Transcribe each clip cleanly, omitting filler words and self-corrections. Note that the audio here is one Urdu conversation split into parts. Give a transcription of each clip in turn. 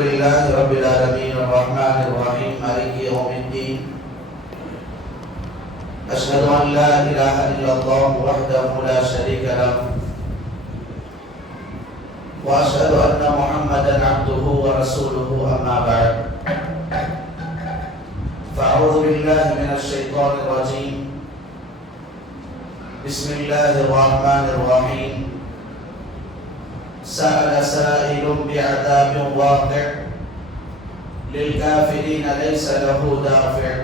لله رب العالمين الرحمن الرحيم مالك يوم الدين أشهد أن لا إله إلا الله وحده لا شريك له وأشهد أن محمدا عبده ورسوله أما بعد فأعوذ بالله من الشيطان الرجيم بسم الله الرحمن الرحيم سأل سائل بعذاب واقع للكافرين ليس له دافع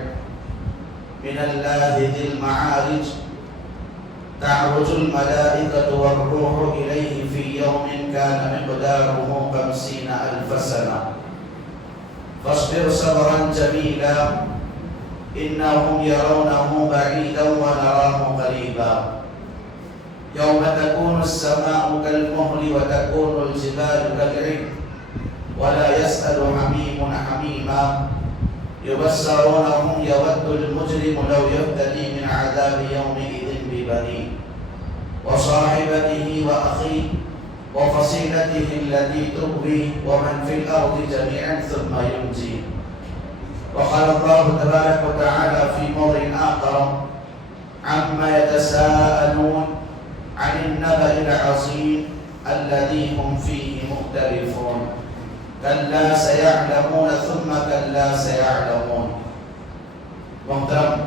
من الله ذي المعارج تعرج الملائكة والروح إليه في يوم كان مقداره 50,000 سنة فاصبر صبرا جميلا إنهم يرونه بعيدا ونراه قريبا يوم تكون السماء كالمهل وتكون الجبال كالعهن ولا يسأل حميم حميما يبصرونهم يود المجرم لو يفتدي من عذاب يومئذ ببنيه وصاحبته وأخيه وفصيلته التي تؤويه ومن في الأرض جميعا ثم ينجيه وقال الله تبارك وتعالى في موضع آخر عما يتساءلون عن النبأ العظيم الذي هم فيه مختلفون كلا سيعلمون ثم كلا سيعلمون. محترم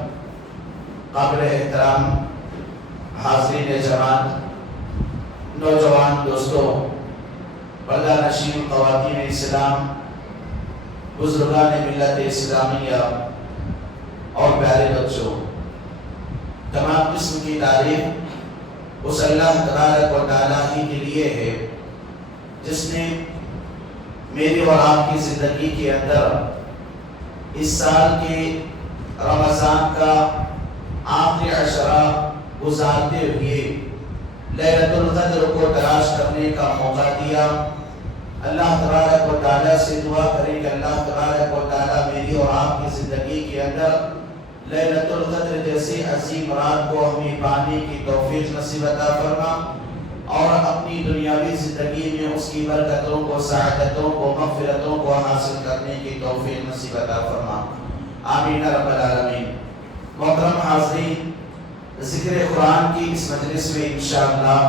قابل احترام حاضرین جماعت، نوجوان دوستوں، پردہ نشین خواتین اسلام، بزرگان ملت اسلامیہ اور پیارے بچوں، تمام قسم کی تعریف اس اللہ تبارک و تعالیٰ ہی کے لیے ہے جس نے میری اور آپ کی زندگی کے اندر اس سال کے رمضان کا آخری عشرہ گزارتے ہوئے لیلۃ القدر کو تلاش کرنے کا موقع دیا۔ اللہ تبارک و تعالیٰ سے دعا کریں کہ اللہ تبارک و تعالیٰ میری اور آپ کی زندگی کے اندر لیلۃ القدر جیسی عظیم رات کو ہمیں پانے کی توفیق نصیب عطا فرما اور اپنی دنیاوی زندگی میں اس کی برکتوں کو، سعادتوں کو، مغفرتوں کو حاصل کرنے کی توفیق نصیب عطا فرما، آمین رب العالمین۔ محترم حاضرین، ذکر قرآن کی اس مجلس میں انشاءاللہ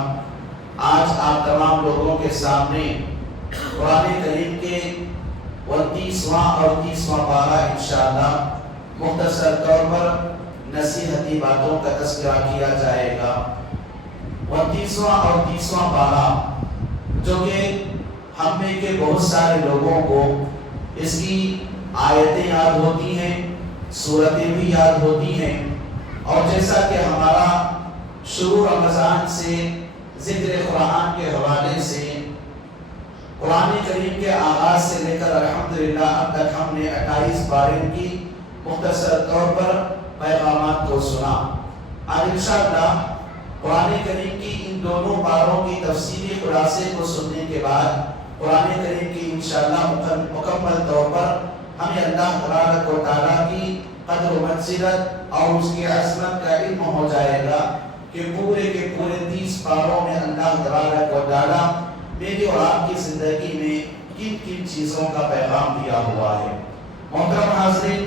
آج آپ تمام لوگوں کے سامنے قرآن کریم کے 29واں اور 30واں پارہ انشاءاللہ مختصر طور پر نصیحتی باتوں کا تذکرہ کیا جائے گا۔ 29واں اور 30واں پارہ جو کہ ہم میں کے بہت سارے لوگوں کو اس کی آیتیں یاد ہوتی ہیں، سورتیں بھی یاد ہوتی ہیں، اور جیسا کہ ہمارا شروع رمضان سے ذکر قرآن کے حوالے سے قرآن کریم کے آغاز سے لے کر الحمدللہ اب تک ہم نے 28 پاروں کی مختصر طور پر پیغامات کو سنا۔ آج انشاءاللہ قرآن کریم کی ان دونوں پاروں کی تفصیلی خلاصے کو سننے کے بعد قرآن کریم کی انشاءاللہ مکمل طور پر ہمیں اللہ تبارک و تعالیٰ کی قدر و منزلت اور اس کی عظمت کا علم ہو جائے گا کہ پورے کے پورے 30 پاروں میں اللہ تبارک و تعالیٰ میری اور آپ کی زندگی میں کن کن چیزوں کا پیغام دیا ہوا ہے۔ محترم حاضرین،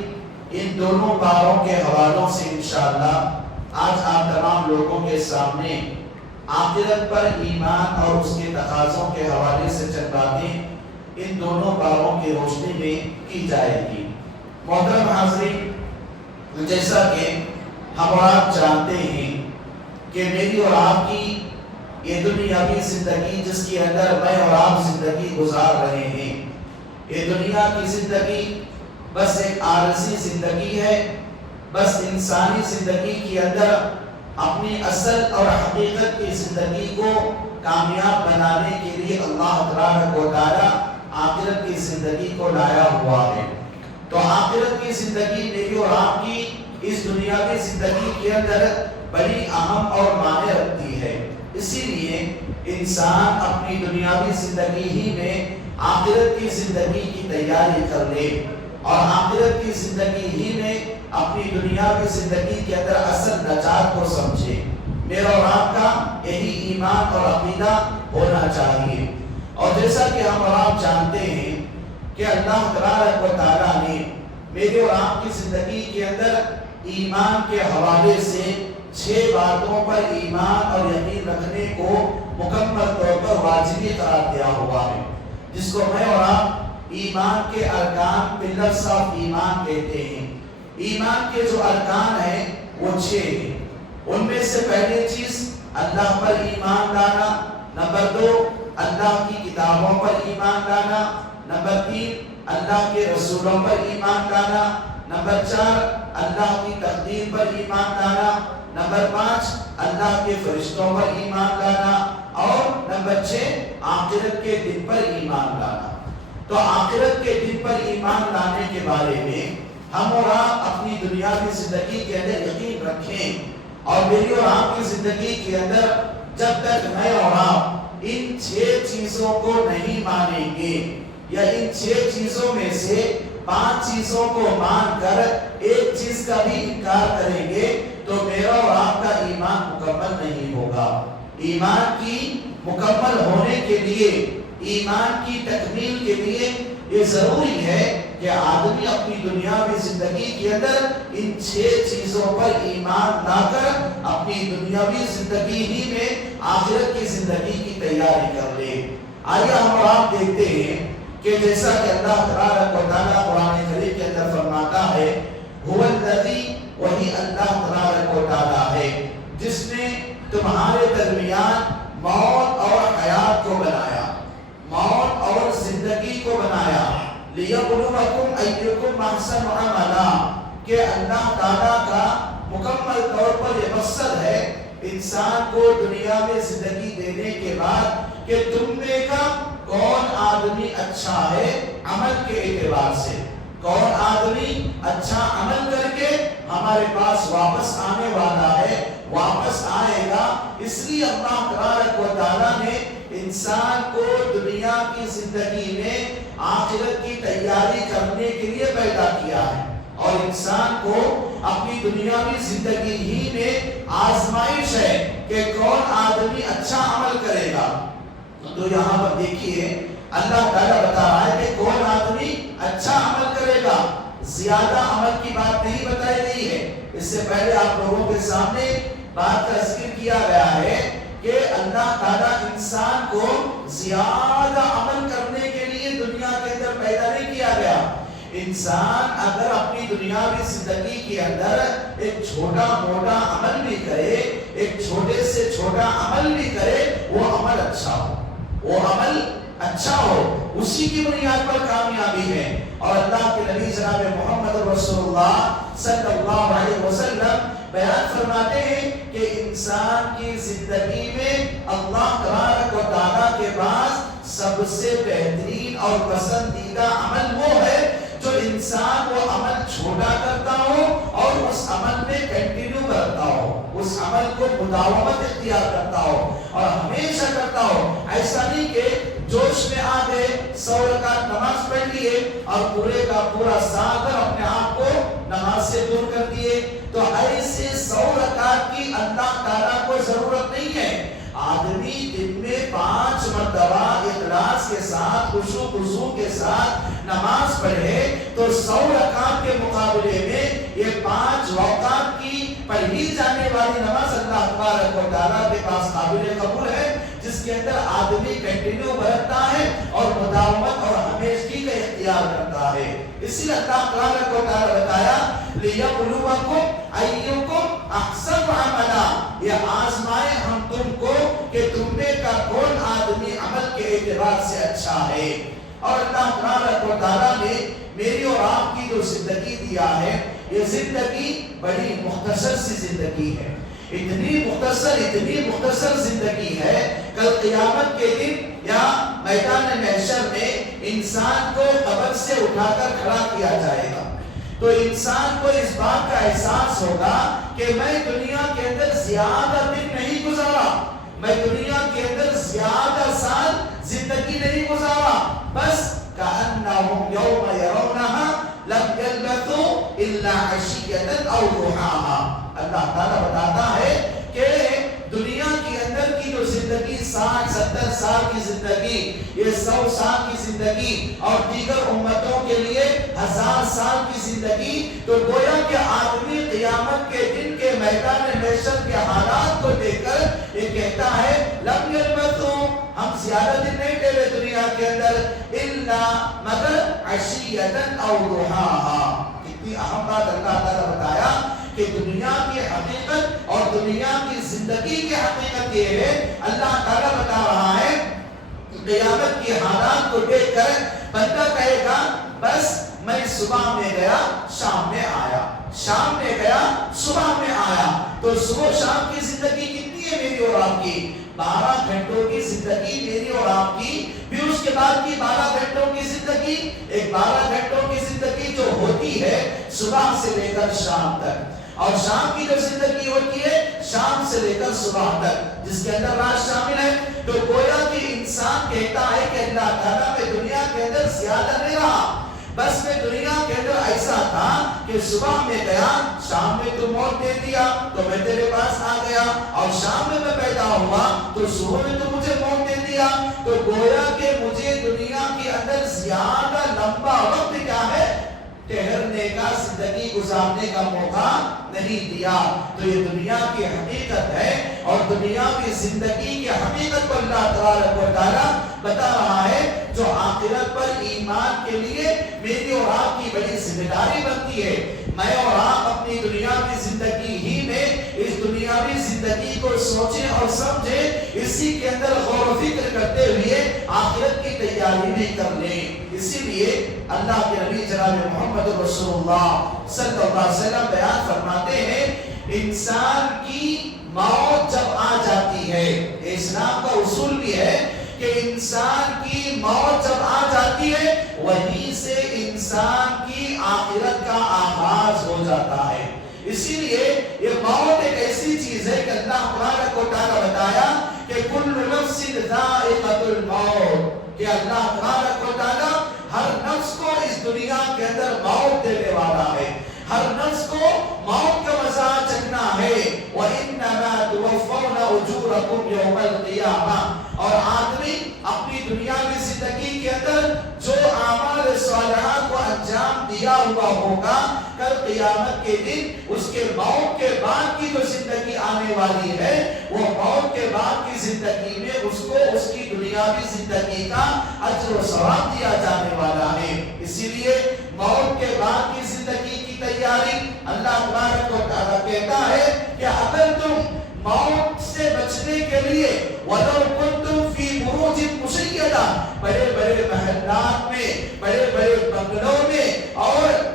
ان دونوں پاروں کے حوالوں سے انشاءاللہ آج آپ تمام لوگوں کے سامنے آخرت پر ایمان اور اس کے تقاضوں کے حوالے سے چند باتیں ان دونوں پاروں کی روشنی میں کی جائے گی۔ محترم حاضرین، جیسا کہ ہم اور آپ جانتے ہیں کہ میری اور آپ کی یہ دنیاوی زندگی جس کے اندر میں اور آپ زندگی گزار رہے ہیں، یہ دنیا کی زندگی بس ایک عارضی زندگی ہے۔ بس انسانی زندگی کے اندر اپنی اصل اور حقیقت کی زندگی کو کامیاب بنانے کے لیے اللہ تبارک و تعالیٰ آخرت کی زندگی کو لایا ہوا ہے۔ تو آخرت کی زندگی میری اور آپ کی اس دنیاوی زندگی کے اندر بڑی اہم اور معنی رکھتی ہے۔ اسی لیے انسان اپنی دنیاوی زندگی ہی میں آخرت کی زندگی کی تیاری کر لے اور آخرت کی زندگی ہی میں اپنی دنیاوی زندگی کے اندر اصل نجات کو سمجھے۔ میرا اور آپ کا یہی ایمان اور عقیدہ ہونا چاہیے۔ اور جیسا کہ ہم اور آپ جانتے ہیں کہ اللہ تبارک و تعالیٰ نے میرے اور آپ کی زندگی کے اندر ایمان کے حوالے سے 6 باتوں پر ایمان اور یقین رکھنے کو مکمل طور پر واجبی قرار دیا ہوا ہے، جس کو میں اور آپ ایمان کے ارکان پلرز آف ایمان کہتے ہیں۔ ایمان کے جو ارکان ہیں وہ 6 ہیں۔ ان میں سے پہلی چیز اللہ پر ایمان لانا، نمبر 2 اللہ کی کتابوں پر ایمان لانا، نمبر 3 اللہ کے رسولوں پر ایمان لانا، نمبر 4 اللہ کی تقدیر پر ایمان لانا، نمبر 5 اللہ کے فرشتوں پر ایمان لانا، اور نمبر 6 آخرت کے دن پر ایمان لانا۔ تو آخرت کے دن پر ایمان لانے کے بارے میں ہم اور آپ اپنی دنیاوی زندگی کے اندر یقین رکھیں، اور میری اور آپ کی زندگی کے اندر جب تک میں اور آپ ان 6 چیزوں کو نہیں مانیں گے، یا ان 6 چیزوں میں سے 5 چیزوں کو مان کر ایک چیز کا بھی انکار کریں گے، تو میرا اور آپ کا ایمان مکمل نہیں ہوگا۔ ایمان کی مکمل ہونے کے لیے، ایمان کی تکمیل کے لیے یہ ضروری ہے کہ آدمی اپنی دنیاوی زندگی کے اندر ان 6 چیزوں پر ایمان لا کر اپنی دنیاوی زندگی ہی میں آخرت کی زندگی کی تیاری کر لے۔ آئیے ہم اور آپ دیکھتے ہیں کہ جیسا کہ اللہ تبارک و تعالیٰ قرآن کریم کے اندر فرماتا ہے، هو الذی، وہی اللہ تبارک و تعالیٰ ہے جس نے تمہارے درمیان موت اور حیات کو بنایا، موت اور زندگی کو بنایا، لِيَبْلُوَكُمْ أَيُّكُمْ أَحْسَنُ عَمَلًا، کہ اللہ تعالیٰ کا مکمل طور پر یہ مقصد ہے انسان کو دنیا میں زندگی دینے کے بعد کہ تم میں کا کون آدمی اچھا ہے عمل کے اعتبار سے، کون آدمی اچھا عمل کر کے ہمارے پاس واپس آنے والا ہے، واپس آئے گا۔ اس لیے اللہ تبارک و تعالیٰ نے انسان کو دنیا کی زندگی میں آخرت کی تیاری کرنے کے لیے پیدا کیا ہے، اور انسان کو اپنی دنیاوی زندگی ہی میں آزمائش ہے کہ کون آدمی اچھا عمل کرے گا۔ تو یہاں پر دیکھیے اللہ تعالیٰ بتا رہا ہے کہ کون آدمی اچھا عمل کرے گا، زیادہ عمل کی بات نہیں بتائی گئی ہے۔ اس سے پہلے آپ لوگوں کے سامنے بات کا ذکر کیا گیا ہے کہ اللہ تعالیٰ انسان کو زیادہ عمل کرنے کے لیے دنیا کے اندر پیدا نہیں کیا گیا۔ انسان اگر اپنی دنیاوی زندگی کے اندر ایک چھوٹا موٹا عمل بھی کرے، ایک چھوٹے سے چھوٹا عمل بھی کرے، وہ عمل اچھا ہو، وہ عمل اچھا ہو، اسی کی بنیاد پر کامیابی ہے۔ اور اللہ کے نبی جناب محمد رسول اللہ صلی اللہ علیہ وسلم بیان فرماتے ہیں کہ انسان کی زندگی میں اللہ تبارک و تعالیٰ کے پاس سب سے بہترین اور پسندیدہ عمل وہ ہے جو انسان وہ عمل چھوٹا کرتا ہو اور اس عمل میں کنٹینیو کرتا ہو، اس عمل کو مداومت اختیار کرتا ہو اور ہمیشہ کرتا ہو۔ ایسا نہیں کہ جوش میں آ گئے 100 رکعت نماز پڑھ لیے اور پورے کا پورا سال بھر اپنے آپ کو نماز سے دور کر دیے۔ تو ایسے 100 رکعت کی اللہ تعالیٰ کو ضرورت نہیں ہے۔ آدمی دن میں 5 مرتبہ اخلاص کے ساتھ، خشوع خضوع کے ساتھ نماز پڑھے تو 100 رکعت کے مقابلے میں یہ 5 اوقات کی پڑھی جانے والی نماز اللہ تبارک و تعالیٰ کے پاس قابل قبول ہے، جس کے اندر آدمی کنٹینیو برتتا ہے اور مداومت اور ہمیشگی کا اختیار کرتا ہے۔ اسی لیے اللہ تبارک و تعالیٰ بتایا لِيَبْلُوَكُمْ أَيُّكُمْ أَحْسَنُ عَمَلًا، یہ آزمائے ہم تم کو کہ تم میں کا کون آدمی عمل کے اعتبار سے اچھا ہے۔ اور اللہ تبارک و تعالیٰ نے میری اور آپ کی جو زندگی دیا ہے، یہ زندگی بڑی مختصر سی زندگی ہے، اتنی مختصر زندگی ہے۔ کل قیامت کے دن یا میدان محشر میں انسان کو قبر سے اٹھا کر کھڑا کیا جائے گا، تو انسان کو اس بات کا احساس ہوگا کہ میں دنیا کے اندر زیادہ دن نہیں گزارا، میں دنیا کے اندر زیادہ سال زندگی نہیں گزارا، بس كأنهم يوم يرونها لم يلبثوا إلا عشية أو ضحاها۔ اللہ تعالیٰ بتاتا ہے کہ دنیا کے اندر کی جو زندگی 60-70 سال کی زندگی، یہ 100 سال کی زندگی اور دیگر امت 1000 سال کی زندگی، تو گویا کہ آدمی قیامت کے دن کے میدان محشر کے حالات کو دیکھ کر یہ کہتا ہے لم یلبثوا، ہم زیادہ دن نہیں ٹھہرے دنیا کے اندر، الا مگر عشیۃ او ضحاها۔ کتنی اہم بات اللہ تعالیٰ بتایا کہ دنیا کی حقیقت اور دنیا کی زندگی کی حقیقت یہ ہے، اللہ تعالیٰ بتا رہا ہے قیامت کی حالات کو دیکھ کر بندہ کہے گا بس میں صبح میں گیا شام میں آیا، شام میں گیا صبح میں آیا، تو صبح شام کی زندگی کتنی ہے میری اور آپ کی؟ 12 گھنٹوں کی زندگی میری اور آپ کی، پھر اس کے بعد کی 12 گھنٹوں کی زندگی، ایک 12 گھنٹوں کی زندگی جو ہوتی ہے صبح سے لے کر شام تک، اور شام کی جو زندگی ہوتی ہے شام سے لے کر صبح تک، جس کے اندر رات شامل ہے۔ تو گویا کہ انسان کہتا ہے کہ اللہ تعالیٰ میں دنیا کے اندر زیادہ نہیں رہا، بس میں دنیا کے اندر ایسا تھا کہ صبح میں گیا، شام میں تو موت دے دیا تو میں تیرے پاس آ گیا، اور شام میں پیدا ہوا تو صبح میں تو مجھے موت دے دیا، تو گویا کہ مجھے دنیا کے اندر زیادہ لمبا وقت کیا ہے ٹھہرنے کا، زندگی گزارنے کا موقع نہیں دیا۔ تو یہ دنیا کی حقیقت ہے، اور دنیا کی زندگی کی حقیقت کو اللہ تبارک و تعالیٰ بتا رہا ہے، جو آخرت پر ایمان کے لیے میری اور آپ کی بڑی ذمہ داری بنتی ہے۔ میں اور آپ اپنی دنیاوی زندگی ہی میں اس دنیاوی زندگی کو سوچیں اور سمجھیں، اسی کے اندر غور و فکر کرتے ہوئے آخرت کی تیاری بھی کر لیں۔ اسی لیے اللہ کے نبی جناب محمد رسول اللہ صلی اللہ علیہ وسلم بیان فرماتے ہیں، انسان کی موت جب آ جاتی ہے، اسلام کا اصول بھی ہے کہ انسان کی موت جب آ جاتی ہے وہیں سے انسان کی آخرت کا آغاز ہو جاتا ہے۔ اسی لیے یہ موت ایک ایسی چیز ہے کہ اللہ تبارک و تعالیٰ بتایا کہ کل نفس ذائقۃ الموت، کہ اللہ تبارک و تعالیٰ ہر نفس کو اس دنیا کے اندر موت دینے والا ہے، ہر نفس کو موت کا مزہ چکھنا ہے۔ وَإِنَّمَا تُوَفَّوْنَ أُجُورَكُمْ يَوْمَ الْقِيَامَةِ، اور آدمی اپنی دنیا کی زندگی کے اندر جو اعمال صالحات کو انجام دیا ہوا ہوگا، کل قیامت کے دن اس کے موت کے بعد کی جو زندگی آنے والی ہے، وہ موت کے بعد کی زندگی میں اس کو اس کی دنیاوی زندگی کا اجر و ثواب دیا جانے والا ہے۔ اسی لیے موت کے بعد کی زندگی کی تیاری اللہ تبارک و تعالیٰ کہتا ہے کہ اگر تم موت سے بچنے کے لیے وَلَوْ كُنْتُمْ فِي بُرُوجٍ مُشَيَّدَةٍ، بڑے بڑے محلات میں، بڑے بڑے بنگلوں میں اور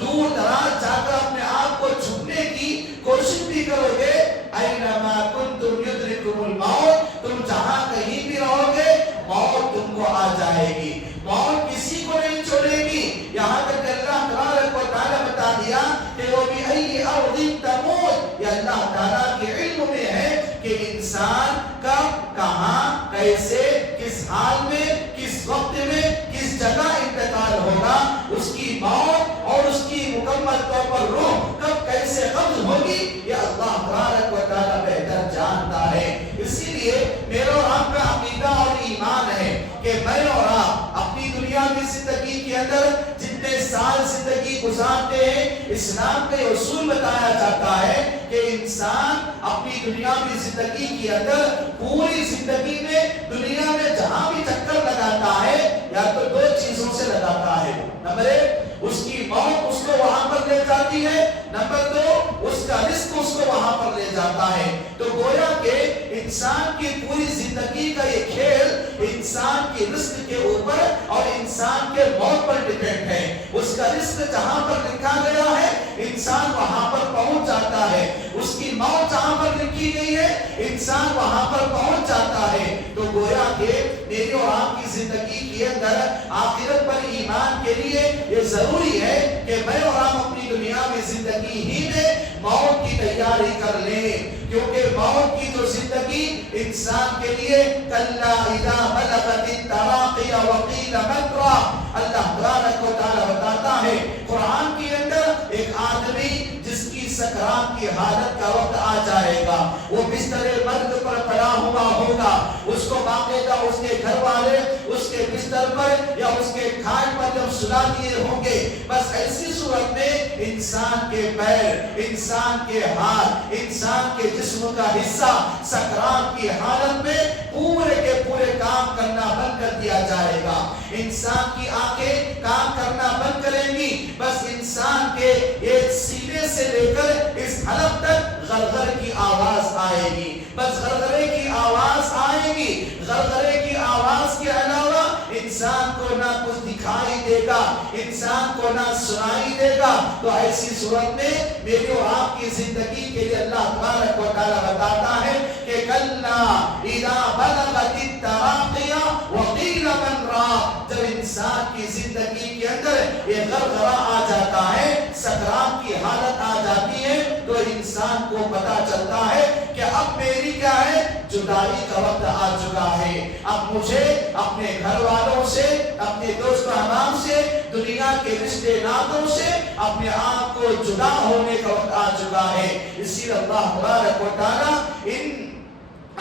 دور دراز جا کر اپنے آپ کو چھپنے کی کوشش بھی کرو گے، أَيْنَمَا كُنْتُمْ يُدْرِكُمُ الْمَوْتِ، تم جہاں کہیں بھی رہو گے موت تم کو آ جائے گی، موت کسی کو نہیں چھوڑے گی۔ یہاں تک اللہ تبارک و تعالیٰ بتا دیا کہ وہ بِأَيِّ أَرْضٍ تَمُوتُ، یہ اللہ تعالیٰ کے علم میں ہے کہ انسان کب، کہاں، کیسے، کس حال میں، کس وقت میں، کس جگہ انتقال ہوگا، اس کی موت اور اس کی مکمل طور پر روح کب کیسے قبض ہوگی، یہ اللہ تبارک و تعالیٰ بہتر جانتا ہے۔ اسی لیے میرا اور آپ کا عقیدہ اور ایمان ہے کہ میں اور آپ اپنی دنیا کی زندگی کے اندر جتنے سال زندگی گزارتے ہیں، اسلام کا یہ اصول بتایا جاتا ہے کہ انسان اپنی دنیا کی زندگی کے اندر پوری زندگی میں دنیا میں جہاں بھی چکر لگاتا ہے یا تو دو چیزوں سے لگاتا ہے، نمبر ایک اس کی موت اس کو وہاں پر لے جاتی ہے، نمبر دو اس کا رزق اس کو وہاں پر لے جاتا ہے۔ تو گویا کہ انسان کی پوری زندگی کا یہ کھیل انسان کی رزق کے اوپر اور انسان کے موت پر ڈیپینڈ ہے۔ اس کا رزق جہاں پر لکھا گیا ہے انسان وہاں پر پہنچ جاتا ہے، اس کی موت جہاں پر لکھی گئی ہے انسان وہاں پر پہنچ جاتا ہے۔ تو گویا کہ میری اور آپ کی زندگی کے اندر آخرت پر ایمان کے لیے یہ ضروری ہے کہ میں اور آپ اپنی دنیا میں زندگی ہی میں موت کی تیاری کر لیں، کیونکہ موت کی جو زندگی انسان کے لیے کلا اذا بلغت التراقی وقیل من راق، اللہ تبارک و تعالیٰ بتاتا ہے قرآن کے اندر ایک آدمی جس کی سکرات کی حالت کا وقت آ جائے گا، وہ بستر مرگ پر پڑا ہوا ہوگا، اس کو باقاعدہ اس کے گھر والے اس کے بستر پر یا اس کے کھاٹ پر جب سلا دیے ہوں گے بس ایسی صورت میں انسان کے پیر، انسان کے ہاتھ، انسان کے جسم کا حصہ سکرات کی حالت میں پورے کے پورے کام کرنا بند کر دیا جائے گا. انسان کی آنکھیں کام کرنا بند کریں گی. بس انسان کے ایک سینے سے لے کر اس حلق تک غرغر کی آواز آئے گی. بس غرغرے کی آواز آئے گی. غرغرے کی آواز کے علاوہ انسان کو نہ کچھ دکھائی دے گا، انسان کو نہ سنائی دے گا. تو ایسی صورت میں میری اور آپ کی زندگی کے لیے اللہ تبارک و تعالیٰ بتاتا ہے کہ کلا اذا بلغت التراقی وقیل من راق. جب انسان کی زندگی کے اندر یہ غرغرہ آ جاتا ہے، سکرات کی حالت آ جاتی ہے، تو انسان کو پتا چلتا ہے کہ اب میری کیا ہے، جدائی کا وقت آ چکا ہے. اب مجھے اپنے گھر والوں سے، اپنے دوست احباب سے، دنیا کے رشتے ناتوں سے اپنے آپ کو جدا ہونے کا وقت آ چکا ہے. اسی لیے اللہ تبارک و تعالیٰ ان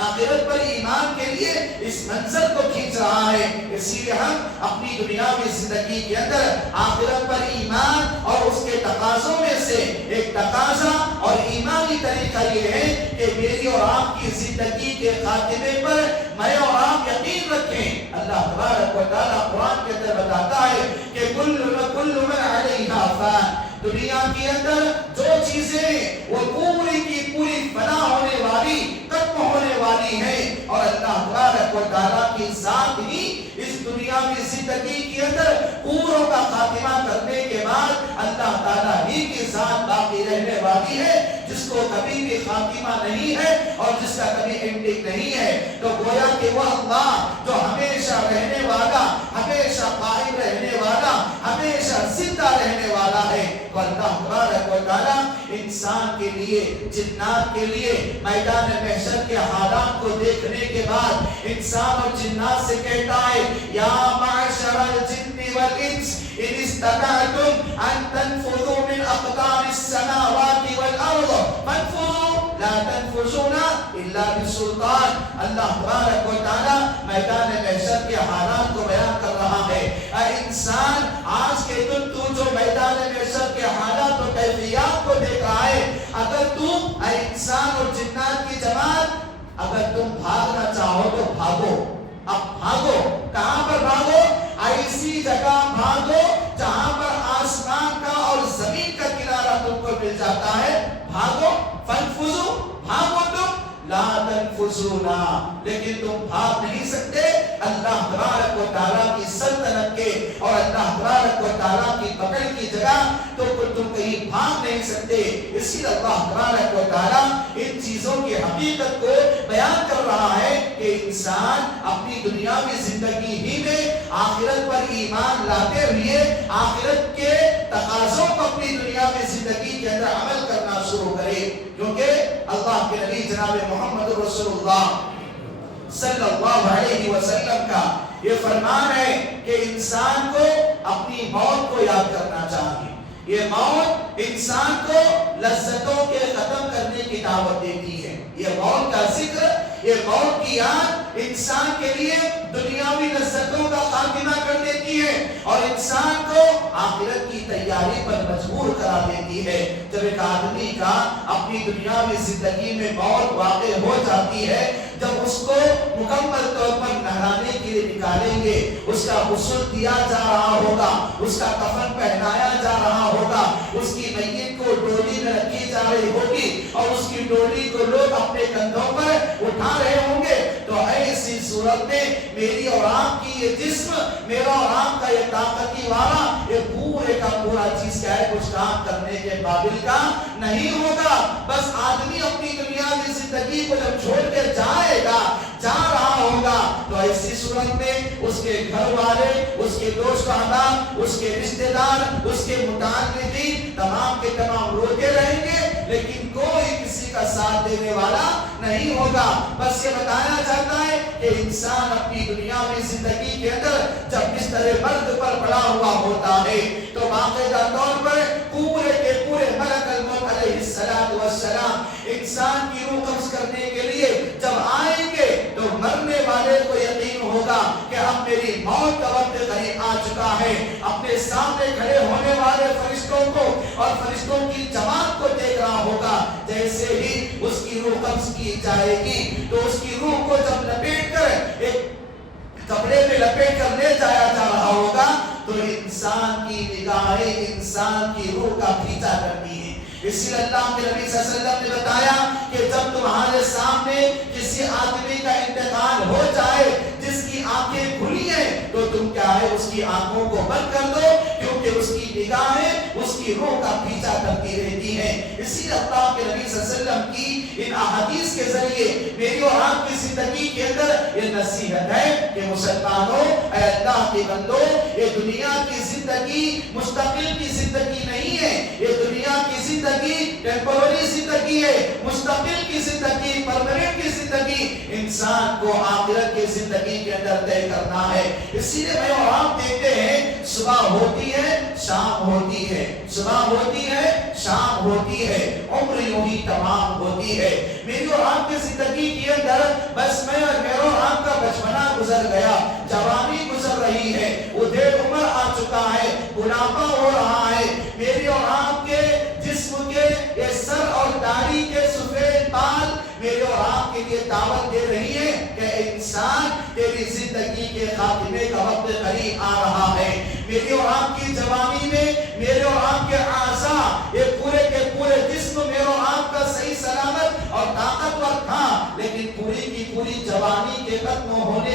آخرت پر ایمان کے لیے اس منظر کو کھینچ رہا ہے. اسی لیے ہم اپنی دنیاوی زندگی کے اندر آخرت پر ایمان اور اس کے تقاضوں میں سے ایک تقاضا اور ایمانی طریقہ یہ ہے کہ میری اور آپ کی زندگی کے خاتمے پر میں اور آپ یقین رکھیں. اللہ تبارک و تعالیٰ قرآن کے اندر بتاتا ہے کہ کل من علیہا فان. دنیا کے اندر جو چیزیں وہ پوری کی پوری فنا ہونے والی، ختم ہونے والی ہیں، اور اللہ تبارک و تعالیٰ کی ذات ہی اس دنیاوی زندگی کے اندر پوروں کا خاتمہ کرنے کے بعد اللہ تعالیٰ ہی کی ذات باقی رہنے والی ہے، جس کو کبھی بھی خاتمہ نہیں ہے اور جس کا کبھی اینڈنگ نہیں ہے. تو گویا کہ وہ اللہ جو ہمیشہ رہنے والا، ہمیشہ قائم رہنے والا، ہمیشہ زندہ رہنے والا ہے. تو اللہ تبارک و تعالیٰ انسان کے لیے، جنات کے لیے میدان محشر کے حالات کو دیکھنے کے بعد انسان اور جنات سے کہتا ہے یا معشر الجن والانس ان استطعتم ان تنفذوا من اقطار السماوات والارض فانفذوا لا تنفذون الا بسلطان. اللہ تبارک و تعالیٰ میدان محشر کے حالات کو بیان کر رہا ہے. اے انسان، آج کے دن تو جو میدان محشر کے حالات و کیفیات کو دیکھ رہا ہے، اگر تم اے انسان اور جنات کی جماعت اگر تم بھاگنا چاہو تو بھاگو. اب بھاگو. کہاں پر بھاگو؟ ایسی جگہ بھاگو جہاں پر آسمان کا اور زمین کا کنارہ تم کو مل جاتا ہے. بھاگو. فانفذوا، بھاگو تم. لا تنفذون، لیکن تم بھاگ نہیں سکتے اللہ تبارک و تعالیٰ کی سلطنت کے اور اللہ تبارک و تعالیٰ کی پکڑ کی جگہ تو تم کہیں بھاگ نہیں سکتے. اسی لیے اللہ تبارک و تعالیٰ ان چیزوں کی حقیقت کو بیان کر رہا ہے کہ انسان اپنی دنیاوی زندگی ہی میں آخرت پر ایمان لاتے ہوئے آخرت کے تقاضوں کو اپنی دنیاوی زندگی کے اندر عمل کرنا شروع کرے. کیونکہ اللہ کے نبی جناب محمد رسول اللہ صلی اللہ علیہ وسلم کا یہ فرمان ہے کہ انسان کو اپنی موت کو یاد کرنا چاہیے. یہ موت انسان کو لذتوں کے ختم کرنے کی دعوت دیتی ہے. یہ موت کا ذکر، یہ موت کی یاد انسان کے لیے دنیاوی لذتوں کا خاتمہ کر دیتی ہے اور انسان کو آخرت کی تیاری پر مجبور کرا دیتی ہے. جب ایک آدمی کا اپنی دنیاوی زندگی میں موت واقع ہو جاتی ہے، جب اس کو مکمل طور پر نہلانے کے لیے نکالیں گے، اس کا غسل دیا جا رہا ہوگا، اس کا کفن پہنایا جا رہا ہوگا، اس کی میت کو ڈولی میں رکھی جا رہی ہوگی اور اس کی ڈولی کو لوگ اپنے کندھوں پر اٹھا رہے ہوں گے، تو ایسی صورت میں میری اور آپ کی یہ جسم، میرا اور آپ کا یہ طاقتی والا، یہ پورے کا پورا چیز کیا ہے، کچھ کام کرنے کے قابل کا نہیں ہوگا. بس آدمی اپنی دنیاوی زندگی کو جب چھوڑ کے جائے گا، جا رہا ہوگا، تو ایسی صورت میں اس کے گھر والے، اس کے دوست احباب، اس کے رشتہ دار، اس کے متعلقین تمام کے تمام روتے رہیں گے، لیکن کوئی کسی کا ساتھ دینے والا نہیں ہوگا. بس یہ بتایا جاتا ہے کہ انسان اپنی دنیاوی زندگی کے اندر جب بستر مرد پر پڑا ہوا ہوتا ہے تو باقاعدہ طور پر پورے کے پورے ملک الموت علیہ السلام انسان کی روح قبض کرنے کے لیے جب آئیں گے تو مرنے والے کو یقین ہوگا کہ اب میری موت کا وقت قریب آ چکا ہے. اپنے سامنے کھڑے ہونے والے اور فرشتوں کی جماعت کو دیکھ رہا ہوگا، جیسے ہی اس کی روح قبض کی جائے گی تو اس کی روح کو جب لپیٹ کر ایک کپڑے میں لپیٹ کر لے جایا جا رہا ہوگا تو انسان کی نگاہیں انسان کی روح کا پیچھا کرتی ہیں۔ اسی لیے اللہ کے نبی صلی اللہ علیہ وسلم نے بتایا کہ جب تمہارے سامنے کسی آدمی کا انتقال ہو جائے جس کی آنکھیں کھلی ہیں تو تم کیا ہے اس کی آنکھوں کو بند کر دو، کیونکہ اس کی نگاہیں اس کی روح کا پیچھا کرتی رہتی ہیں۔ اسی لیے اللہ کے نبی صلی اللہ علیہ وسلم کی ان احادیث کے ذریعے میری اور آپ کی زندگی کے اندر یہ نصیحت ہے کہ مسلمانوں، اے اللہ کے بندو، یہ دنیا کی زندگی مستقل کی زندگی نہیں ہے، یہ دنیا کی زندگی ٹیمپرری زندگی ہے، مستقل کی زندگی، پرماننٹ کی زندگی انسان کو آخرت کی زندگی کے اندر طے کرنا ہے۔ اسی لیے میں اور آپ دیکھتے ہیں صبح ہوتی ہے شام ہوتی ہے، صبح ہوتی ہے شام ہوتی ہے، عمر یوں ہی تمام ہوتی ہے۔ میری اور آپ کی زندگی کے اندر بس میں اور میرا آپ کا بچپنا گزر گیا، جوانی گزر رہی ہے، ادھر عمر آ چکا ہے، بڑھاپا ہو رہا ہے۔ میری اور آپ کے جسم کے یہ سر اور داڑھی کے سفید بال میرے اور آپ کے لیے دعوت دے رہی ہے کہ انسان تیری زندگی کے خاتمے کا وقت قریب آ رہا ہے۔ میری اور آپ کی جوانی میں میرے اور آپ کے اعضاء یہ پورے کے پورے جسم میرے اور آپ کا صحیح سلامت اور طاقتور تھا، لیکن پوری کی پوری جوانی کے ختم ہونے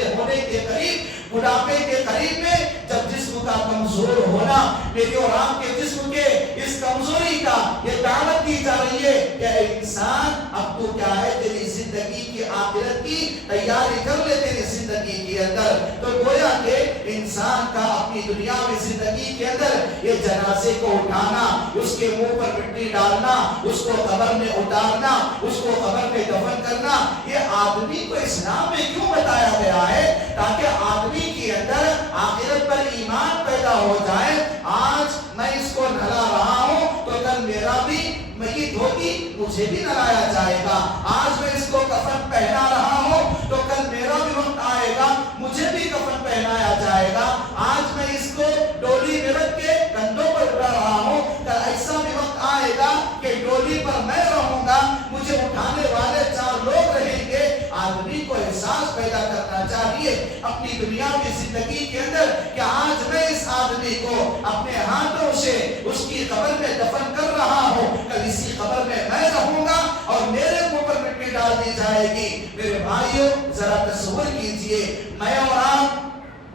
کے قریب، بڑھاپے کے قریب میں جب جسم کا کمزور ہونا، میری اور آپ کے جسم کے اس کمزوری کا یہ دعوت دی جا رہی ہے کہ انسان اب تو کیا ہے تیری زندگی کی آخرت کی تیاری کر لے تیری زندگی کے اندر۔ تو گویا کہ انسان کا اپنی دنیاوی زندگی کے اندر یہ جنازے کو اٹھانا، اس کے منہ پر مٹی ڈالنا، اس کو قبر میں اتارنا، اس کو قبر میں دفن کرنا، یہ آدمی کو اسلام میں کیوں بتایا گیا ہے؟ تاکہ آدمی کے اندر آخرت پر ایمان پیدا ہو جائے۔ آج میں اس کو نہلا رہا ہوں تو کل میرا بھی میت ہوگی، مجھے بھی نہلایا جائے گا۔ آج میں اس کو کفن پہنا رہا ہوں تو کل میرا بھی وقت آئے گا، مجھے بھی کفن پہنایا جائے گا۔ آج میں اس کو ڈولی میں رکھ کے کندھوں پر اٹھا رہا ہوں، کل ایسا بھی وقت آئے گا کہ ڈولی پر میں رہوں گا، مجھے اٹھانے والے 4 لوگ رہیں گے۔ آدمی کو احساس پیدا کرنا چاہیے اپنی دنیا کی زندگی کے اندر کہ آج میں اس آدمی کو اپنے ہاتھوں سے اس کی قبر میں دفن کر رہا ہوں، کل اسی قبر میں میں رہوں گا اور میرے منہ پر مٹی ڈال دی جائے گی۔ میرے بھائیوں ذرا تصور کیجئے، میں اور آپ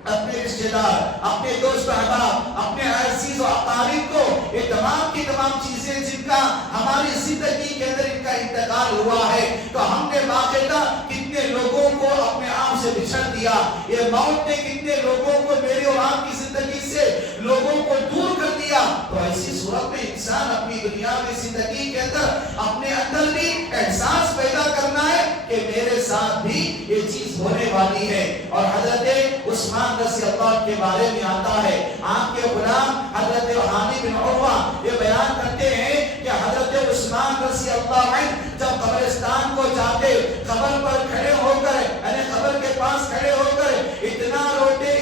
اپنے رشتے دار، اپنے دوست احباب، اپنے عزیز و اقارب کو یہ تمام کی تمام چیزیں جن کا ہماری زندگی کے اندر ان کا انتقال ہوا ہے تو ہم نے باقاعدہ کتنے لوگوں کو اپنے آپ سے بچھڑ دیا، یہ موت نے کتنے لوگوں کو میری اور آپ کی زندگی سے لوگوں کو دور کر دیا۔ تو ایسی صورت میں انسان اپنی دنیا میں زندگی کے اندر اپنے اندر بھی احساس پیدا کرنا ہے کہ میرے ساتھ بھی یہ چیز ہونے والی ہے۔ اور حضرت عثمان رضی اللہ کے بارے میں آتا ہے، آپ کے غلام حضرت ہانی بن عروہ یہ بیان کرتے ہیں کہ حضرت عثمان رضی اللہ عنہ جب قبرستان کو جاتے، قبر پر کھڑے ہو کر یعنی قبر کے پاس کھڑے ہو کر اتنا روتے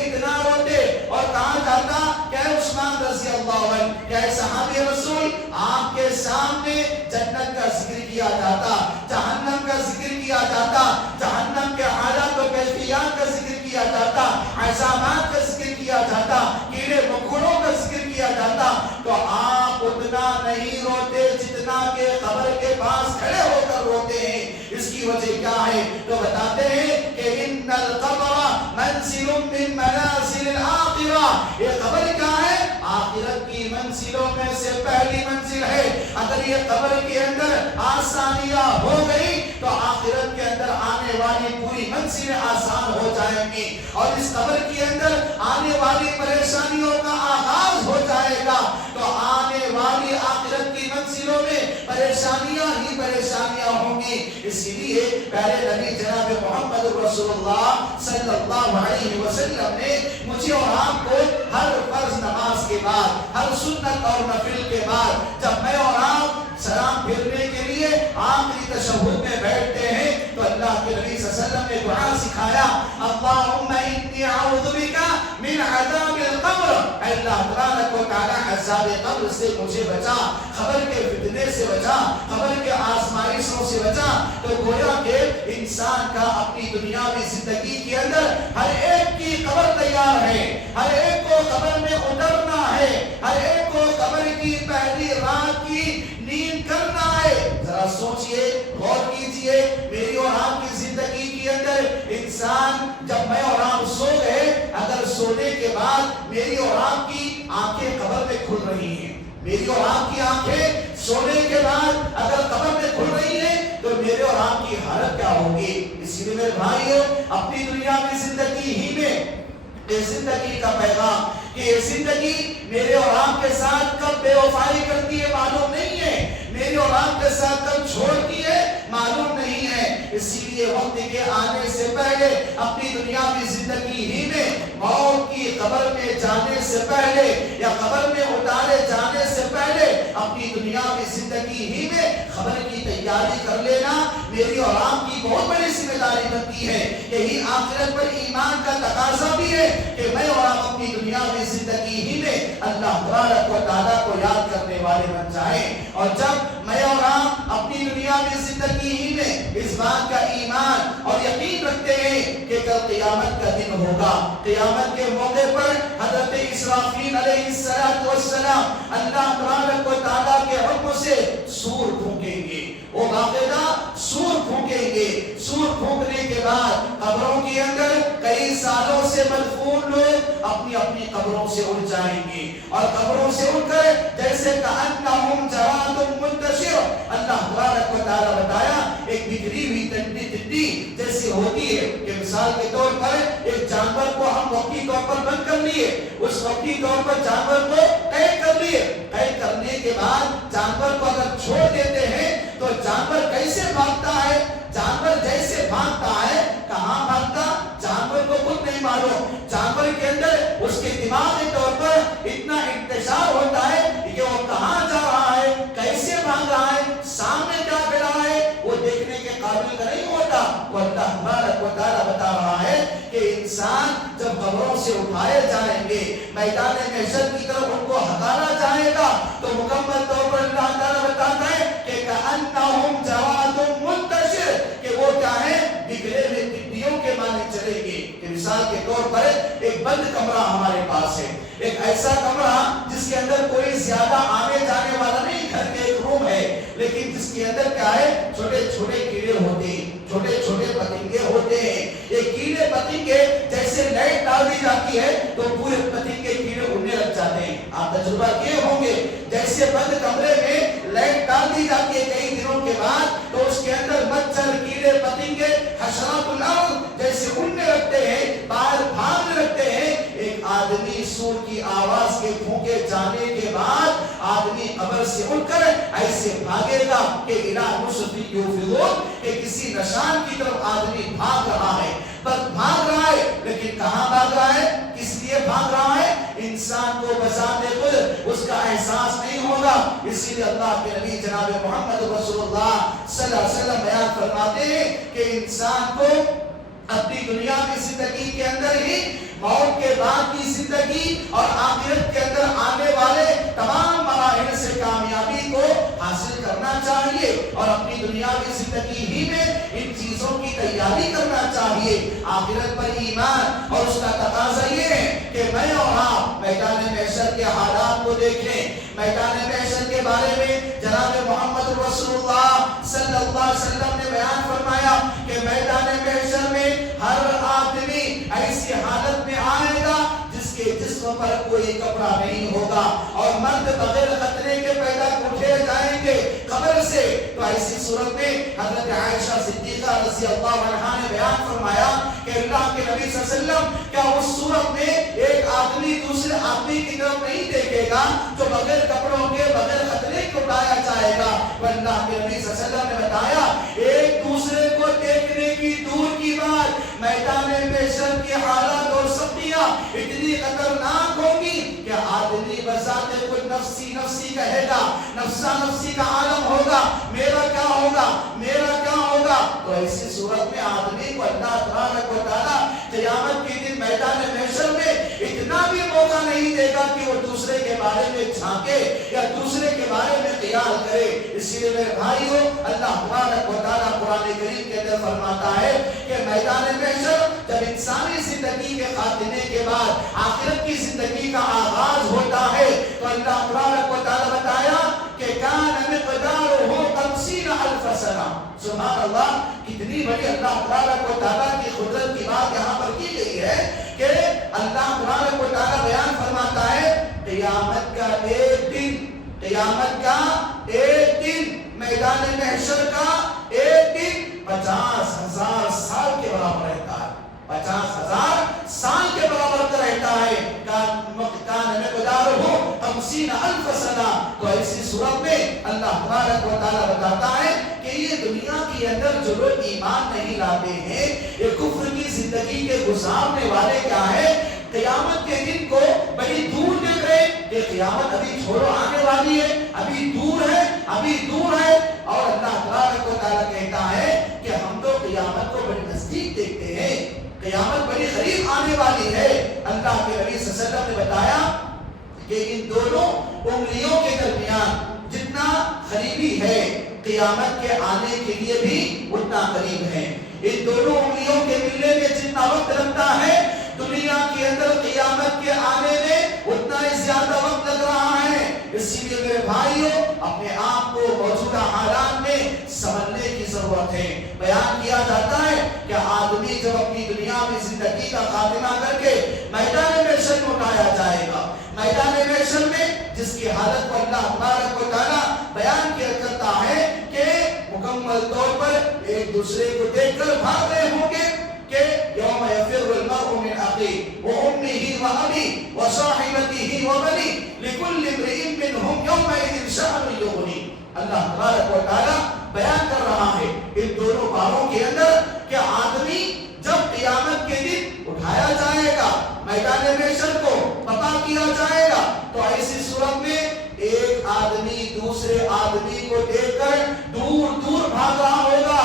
اور کہا جاتا کہ عثمان رضی اللہ عنہ کہ صحابی رسول آپ کے سامنے جنت کا ذکر کیا جاتا، جہنم کا ذکر کیا جاتا، جہنم کے حالات و کیفیات کا ذکر کیا جاتا، عذابات کا ذکر کیا جاتا، کیڑے مکوڑوں کا ذکر کیا جاتا، تو آپ اتنا نہیں روتے جتنا کہ قبر کے پاس کھڑے ہو کر روتے ہیں۔ اس کی وجہ کیا ہے؟ تو بتاتے ہیں کہ ان القبر منزل من منازل الآخرہ، یہ قبر کیا ہے؟ آخرت کی منزلوں میں سے پہلی منزل ہے۔ اگر یہ قبر کے اندر آسانیاں ہو گئی تو آخرت کے اندر آنے والی پوری منزلیں آسان ہو جائیں گی، اور اس قبر کے اندر آنے والی پریشانیوں کا آغاز ہو جائے گا تو آنے والی آخرت کی منزلوں میں پریشانیاں ہی پریشانیاں ہوں گی۔ اسی لیے پہلے نبی جناب محمد رسول اللہ صلی اللہ علیہ وسلم نے مجھے اور آپ کو ہر فرض نماز کے بعد، ہر سنت اور نفل کے بعد جب میں اور آپ سلام پھیرنے کے لیے آخری تشہد میں بیٹھتے ہیں تو اللہ کے نبی صلی اللہ علیہ وسلم نے دعا سکھایا، اللہم انی اعوذ بک من عذاب القبر، اے اللہ تبارک و تعالی عذاب قبر سے مجھے بچا، قبر کے فتنے سے بچا، قبر کے آزمائشوں سے بچا۔ تو گویا کہ انسان کا اپنی دنیاوی زندگی کے اندر ہر ایک کی قبر تیار ہے، ہر ایک کو قبر میں اترنا ہے، ہر ایک کو قبر کی پہلی رات کی نیند کرنا ہے۔ ذرا سوچئے، غور کیجئے، میری اور آپ کی زندگی کے اندر انسان جب میں اور آپ سو گئے، اگر سونے کے بعد میری اور آپ کی آنکھیں قبر میں کھل رہی ہیں، میری اور آپ کی آنکھیں سونے کے بعد اگر قبر میں کھل رہی ہیں تو میرے اور آپ کی حالت کیا ہوگی؟ اسی لیے میرے بھائیو، اپنی دنیا کی زندگی ہی میں یہ زندگی کا پیغام کہ یہ زندگی میرے اور آپ کے ساتھ کب بے وفائی کرتی ہے معلوم نہیں ہے، میرے اور آپ کے ساتھ کب چھوڑتی ہے معلوم نہیں ہے۔ اسی لیے وقت کے آنے سے پہلے اپنی دنیاوی زندگی ہی میں موت کی قبر میں جانے سے پہلے یا قبر میں اتارے جانے سے پہلے اپنی دنیاوی زندگی ہی میں خبر کی تیاری کر لینا میری اور آپ کی بہت بڑی ذمہ داری بنتی ہے۔ یہی آخرت پر ایمان کا تقاضا بھی ہے کہ میں اور آپ اپنی دنیاوی زندگی ہی میں اللہ تبارک و تعالیٰ کو یاد کرنے والے بن جائیں، اور جب میں اور آپ اپنی دنیاوی زندگی ہی میں اس بات کا ایمان اور یقین رکھتے ہیں کہ کل قیامت کا دن ہوگا، قیامت کے موقع پر حضرت اسرافیل علیہ السلام اللہ تبارک و تعالیٰ کے حکم سے سور پھونکیں گے، وہ باقاعدہ سور پھونکیں گے۔ سور پھونکنے کے بعد قبروں کے اندر کئی سالوں سے مدفون لوگ اپنی اپنی قبروں سے اٹھ جائیں گے، اور قبروں سے اٹھ کر جیسے کأنہم جراد منتشر، اللہ تبارک و تعالیٰ بتایا ایک بکھری ہوئی ٹڈی جیسی ہوتی ہے کہ مثال کے طور پر ایک جانور کو ہم وقتی طور پر بند کر لیے، اس وقتی طور پر جانور کو قید کر لیے، قید کرنے کے بعد جانور کو اگر چھوڑ دیتے ہیں تو جانور کیسے بھاگتا ہے؟ جانور جیسے بھاگتا ہے، کہاں بھاگتا جانور کو خود نہیں معلوم، جانور کے اندر اس کے دماغی طور پر اتنا انتشار ہوتا ہے کہ وہ کہاں جا رہا ہے، کیسے بھاگ رہا ہے، سامنے کیا پھیلا ہے، وہ دیکھنے کے قابل کا نہیں ہوتا۔ وہ اللہ تبارک و تعالیٰ بتا رہا ہے کہ انسان جب قبروں سے اٹھائے جائیں گے، میدان محشر کی طرف ان کو ہکانا جائے گا، تو مکمل طور پر اللہ تعالیٰ بتاتا ہے کہ کأنہم جراد منتشر، کہ وہ کیا ہے، بکھرے ہوئے ٹڈیوں کے مانند چلیں گے۔ کہ مثال کے طور پر ایک بند کمرہ ہمارے پاس ہے، ایک ایسا کمرہ جس کے اندر کوئی زیادہ آنے جانے والا نہیں، گھر کے ایک روم ہے، لیکن جس کے اندر کیا ہے، چھوٹے چھوٹے کیڑے ہوتے ہیں، چھوٹے چھوٹے پتنگے ہوتے ہیں۔ یہ کیڑے پتنگے جیسے لائٹ ڈال دی جاتی ہے تو پورے پتنگے کیڑے اڑنے لگ جاتے ہیں۔ آپ تجربہ کیے ہوں گے، جیسے بند کمرے میں لائٹ ڈال دی جاتی ہے کئی دنوں کے بعد تو اس کے اندر مچھر، کیڑے پتنگے، حشرات الارض جیسے اڑنے لگتے ہیں، باہر بھاگنے لگتے ہیں۔ ایک آدمی سور کی آواز کے پھونکے جانے کے بعد آدمی قبر سے اٹھ کر ایسے بھاگے گا کہ الہ نصف یوفضون، کہ کسی نشان کی طرف آدمی بھاگ رہا ہے، بس بھاگ رہا ہے، لیکن کہاں بھاگ رہا ہے، کس لیے بھاگ رہا ہے؟ انسان کو بذات خود اس کا احساس نہیں ہوگا۔ اسی لیے اللہ کے نبی جناب محمد رسول اللہ صلی اللہ علیہ وسلم بیان فرماتے ہیں کہ انسان کو اپنی دنیا کی زندگی کے اندر ہی موت کے بعد کی زندگی اور آخرت کے اندر آنے والے تمام مراحل سے کامیابی کو حاصل کرنا چاہیے، اور اپنی دنیا کی زندگی ہی میں ان چیزوں کی تیاری کرنا چاہیے۔ آخرت پر ایمان اور اس کا تقاضا یہ ہے کہ میں اور آپ میدان محشر کے حالات کو دیکھیں۔ میدان محشر کے بارے میں جناب محمد رسول اللہ صلی اللہ علیہ وسلم نے بیان فرمایا کہ میدان محشر میں ہر آدمی ایسی حالت میں آئے گا جس کے جسم پر کوئی کپڑا نہیں ہوگا، اور مرد بغیر خطرے کے پیدا اٹھے جائیں گے قبر سے۔ تو ایسی صورت میں حضرت عائشہ صدیقہ رضی اللہ عنہا نے بیان فرمایا کہ اللہ کے نبی صلی اللہ علیہ وسلم کیا اس صورت میں ایک آدمی دوسرے آدمی کی طرف نہیں دیکھے گا جو بغیر کپڑوں کے، بغیر خطرے کے اٹھایا جائے گا؟ اللہ کے نبی صلی اللہ علیہ وسلم نے بتایا ایک دوسرے کو دیکھنے کی دور کی بات، میدان محشر کی حالات اور سختیاں اتنی خطرناک ہوگی کہ آدمی بذات خود نفسی نفسی کہے گا، نفسا نفسی کا عالم ہوگا، میرا کیا ہوگا، میرا کیا ہوگا. تو ایسی صورت میں آدمی کو اللہ تبارک و تعالیٰ قیامت کے دن میدان محشر میں اتنا بھی موقع نہیں دے گا کہ وہ دوسرے کے بارے میں جھانکے یا دوسرے کے بارے میں خیال کرے. اسی لیے میرے بھائیو، اللہ تبارک و تعالیٰ قرآن کریم کے اندر فرماتا ہے کہ میدان محشر جب انسانی زندگی کے خاتمے کے بعد آخرت کی زندگی کا آغاز ہوتا ہے تو اللہ تبارک و تعالیٰ بتایا کہ کان مقدارہ 50,000 سنہ. سبحان اللہ، کتنی بڑی اللہ تبارک و تعالیٰ کی قدرت کی بات یہاں پر کی گئی ہے کہ اللہ تبارک و تعالیٰ بیان فرماتا ہے قیامت کا ایک دن، قیامت کا ایک دن، میدان محشر کا ایک دن 50,000 سال کے برابر رہتا ہے. 50,000 سال کے برابر کا رہتا ہے. کان مقدارہ 50,000 سنہ. تو ایسی صورت میں اللہ تبارک و تعالیٰ بتاتا ہے کہ یہ دنیا کے اندر جو لوگ ایمان نہیں لاتے ہیں، یہ کفر کی زندگی کے گزارنے والے کیا ہے، قیامت کے دن کو بڑی دور دیکھ رہے کہ قیامت ابھی چھوڑو آنے والی ہے، ابھی دور ہے، ابھی دور ہے. اور اللہ تبارک و تعالیٰ کہتا ہے کہ ہم تو قیامت کو بڑی نزدیک دیکھتے ہیں، قیامت بڑی قریب آنے والی ہے. اللہ کے نبی صلی اللہ علیہ وسلم نے بتایا کہ ان دونوں انگلیوں کے درمیان جتنا قریبی ہے قیامت کے آنے کے لیے بھی اتنا قریب ہے. ان دونوں انگلیوں کے ملنے میں جتنا وقت لگتا ہے دنیا کے اندر قیامت کے آنے میں اتنا ہی زیادہ وقت لگ رہا ہے. اسی لیے میرے بھائیوں، اپنے آپ کو موجودہ حالات میں سمجھنے کی ضرورت ہے. بیان کیا جاتا ہے کہ آدمی جب اپنی دنیا میں زندگی کا خاتمہ کر کے میدان محشر میں اٹھایا جائے گا، میدان محشر میں جس کی حالت کو اللہ تبارک و تعالیٰ بیان کیا کرتا ہے کہ مکمل طور پر ایک دوسرے کو دیکھ کر بھاگ رہے ہوں گے کہ یوم یفر المرء من اخیہ وامہ وابیہ وصاحبتہ وبنیہ لکل امرئ منہم یومئذ شأن یغنیہ. اللہ تبارک و تعالیٰ بیان کر رہا ہے ان دونوں باروں کے اندر کہ آدمی جب قیامت کے دن اٹھایا جائے گا، میدان محشر کو پتا کیا جائے گا، تو ایسی صورت میں ایک آدمی دوسرے آدمی کو دیکھ کر دور دور بھاگ رہا ہوگا.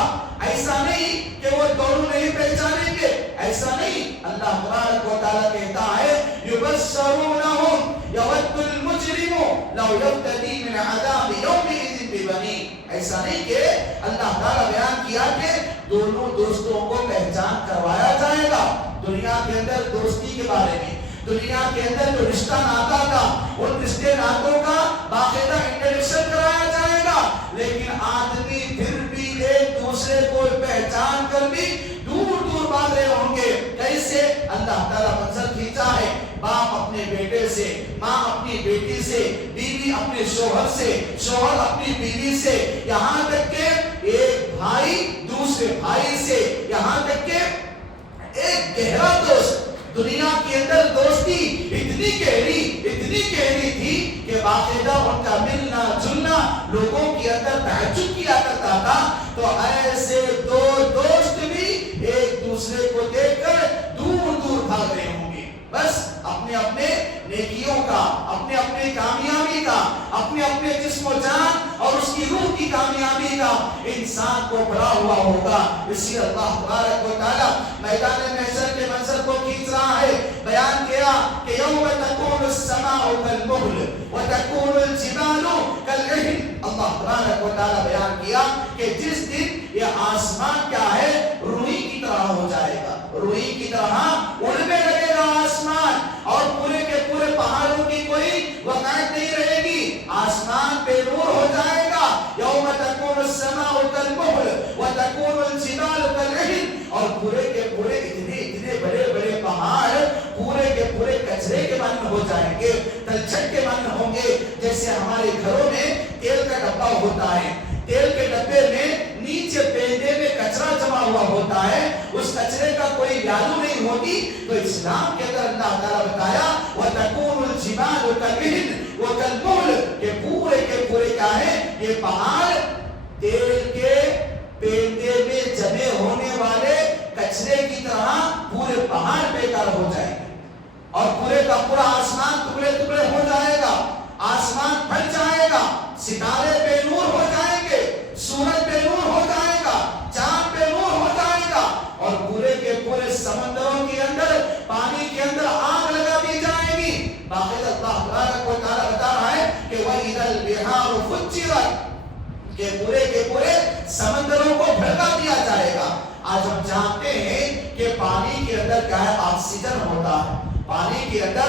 ایسا نہیں کہ وہ دونوں نہیں پہچانیں گے، ایسا نہیں. اللہ تبارک و تعالیٰ کہتا ہے یبشرونہم یود المجرم لو یفتدی من عذاب یومئذ ببنیہ. ایسا نہیں کہ اللہ تعالیٰ بیان کیا کہ دونوں دوستوں کو پہچان کروایا جائے گا. دنیا کے اندر دوستی کے بارے میں، دنیا کے اندر جو رشتہ ناتا تھا ان رشتے ناتوں کا باقاعدہ انٹروڈکشن کرایا جائے گا، لیکن آدمی پھر بھی ایک دوسرے کو پہچان کر بھی دور دور بھاگ رہے ہوں گے. کیسے اللہ تعالیٰ منظر کھینچا ہے، باپ اپنے بیٹے سے، ماں اپنی بیٹی سے، بیوی اپنے شوہر سے، شوہر اپنی بیوی سے، یہاں تک کہ ایک بھائی دوسرے بھائی سے، یہاں تک کہ ایک گہرا دوست. دنیا کے اندر دوستی اتنی گہری تھی کہ باقاعدہ ان کا ملنا جلنا لوگوں کے اندر تعجب کیا کرتا تھا. تو ایسے دو دوست بھی ایک دوسرے کو دیکھ کر دور دور بھاگ رہے ہوں گے، بس اپنے اپنے نیکیوں کا، اپنے اپنے کامیابی کا، اپنے اپنے جسم و جان اور اس کی روح کی کامیابی کا انسان کو پڑا ہوا ہوگا. اسی اللہ تبارک و تعالیٰ میدان محشر کے منظر کو کھینچ رہا ہے. بیان کیا کہ یوم تکون السماء کالمہل وتکون الجبال کالعہن. اللہ تبارک و تعالیٰ بیان کیا کہ جس دن یہ آسمان کیا ہے، روئی کی طرح ہو جائے گا، روئی کی طرح اڑنے لگے گا آسمان، اور پورے کے پورے پہاڑوں کی کوئی وقعت نہیں رہے گی. آسمان بے نور ہو جائے گا. یوم تکون السماء کالمہل وتکون الجبال کالعہن. اور پورے کے پورے اتنے بڑے بڑے پہاڑ پورے کے پورے کچرے کے مانند ہو جائیں گے، تلچھٹ کے مانند ہوں گے. جیسے ہمارے گھروں میں تیل کا ڈبہ ہوتا ہے، تیل کے ڈبے میں نیچے پیندے میں کچرا جمع ہوا ہوتا ہے، اس کچرے کا کوئی ویلیو نہیں ہوتی. تو اسلام کے اندر اللہ تعالیٰ بتایا وَتَكُونُ الْجِبَالُ كَالْعِهْنِ وَكَالْمُهْلِ کہ پورے کے پورے کیا ہے، یہ پہاڑ تیل کے پیندے میں جمع ہونے والے کچرے کی طرح پورے پہاڑ بیکار ہو جائیں گے، اور پورے کا پورا آسمان ٹکڑے ٹکڑے ہو جائے گا، آسمان پھٹ جائے گا، ستارے بے نور ہو جائیں گے، سورج بے نور ہو جائے گا، چاند بے نور ہو جائے گا، اور پورے کے پورے سمندروں کے اندر پانی کے اندر آگ لگا دی جائے گی۔ باقی اللہ تبارک و تعالیٰ بتا رہا ہے کہ وَإِذَا الْبِحَارُ فُجِّرَتْ، کہ پورے کے پورے سمندروں کو بھڑکا دیا جائے گا۔ آج ہم جانتے ہیں کہ پانی کے اندر کیا ہے؟ آکسیجن ہوتا ہے، پانی کے اندر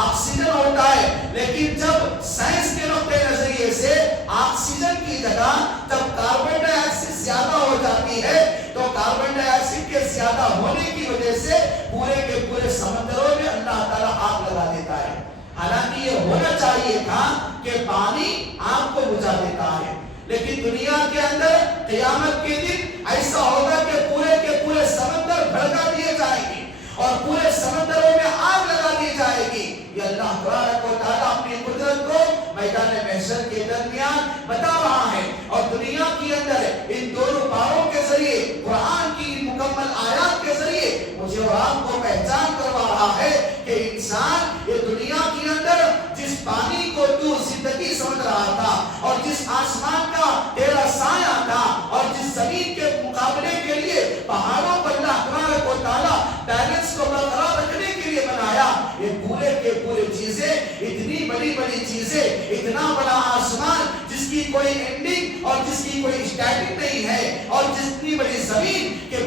آکسیجن ہوتا ہے، لیکن جب سائنس کے نقطۂ نظریے سے آکسیجن کی جگہ جب کاربن ڈائی آکسائڈ زیادہ ہو جاتی ہے تو کاربن ڈائی آکسائڈ کے زیادہ ہونے کی وجہ سے پورے کے پورے سمندروں میں اللہ تعالیٰ آگ لگا دیتا ہے۔ حالانکہ یہ ہونا چاہیے تھا کہ پانی آگ کو بجھا دیتا ہے، لیکن دنیا کے اندر قیامت کے دن ایسا ہوگا کہ پورے کے پورے سمندر بھڑکا دیے جائیں گے اور پورے سمندروں میں آگ لگا دی جائے گی۔ یہ اللہ تبارک و تعالیٰ اپنی قدرت کو میدان محشر کے درمیان بتا رہا ہے، اور دنیا کے اندر ان دونوں پاروں کے ذریعے، قرآن کی مکمل آیات کے ذریعے مجھے اور آپ کو پہچان کروا رہا ہے کہ انسان یہ دنیا کے اندر جس پانی کو تو زندگی سمجھ رہا تھا، اور جس آسمان کا تیرا سایہ تھا، اور جس زمین کے مقابلے کے لیے پہاڑوں پر اللہ تبارک و تعالیٰ بیلنس کو برقرار رکھنے کے لیے بنایا، یہ پورے کے پورے چیزیں، اتنی بڑی بڑی چیزیں، اتنا بڑا آسمان جس کی کوئی اینڈنگ اور جس کی کوئی اسٹارٹنگ نہیں ہے، اور جتنی بڑی زمین کے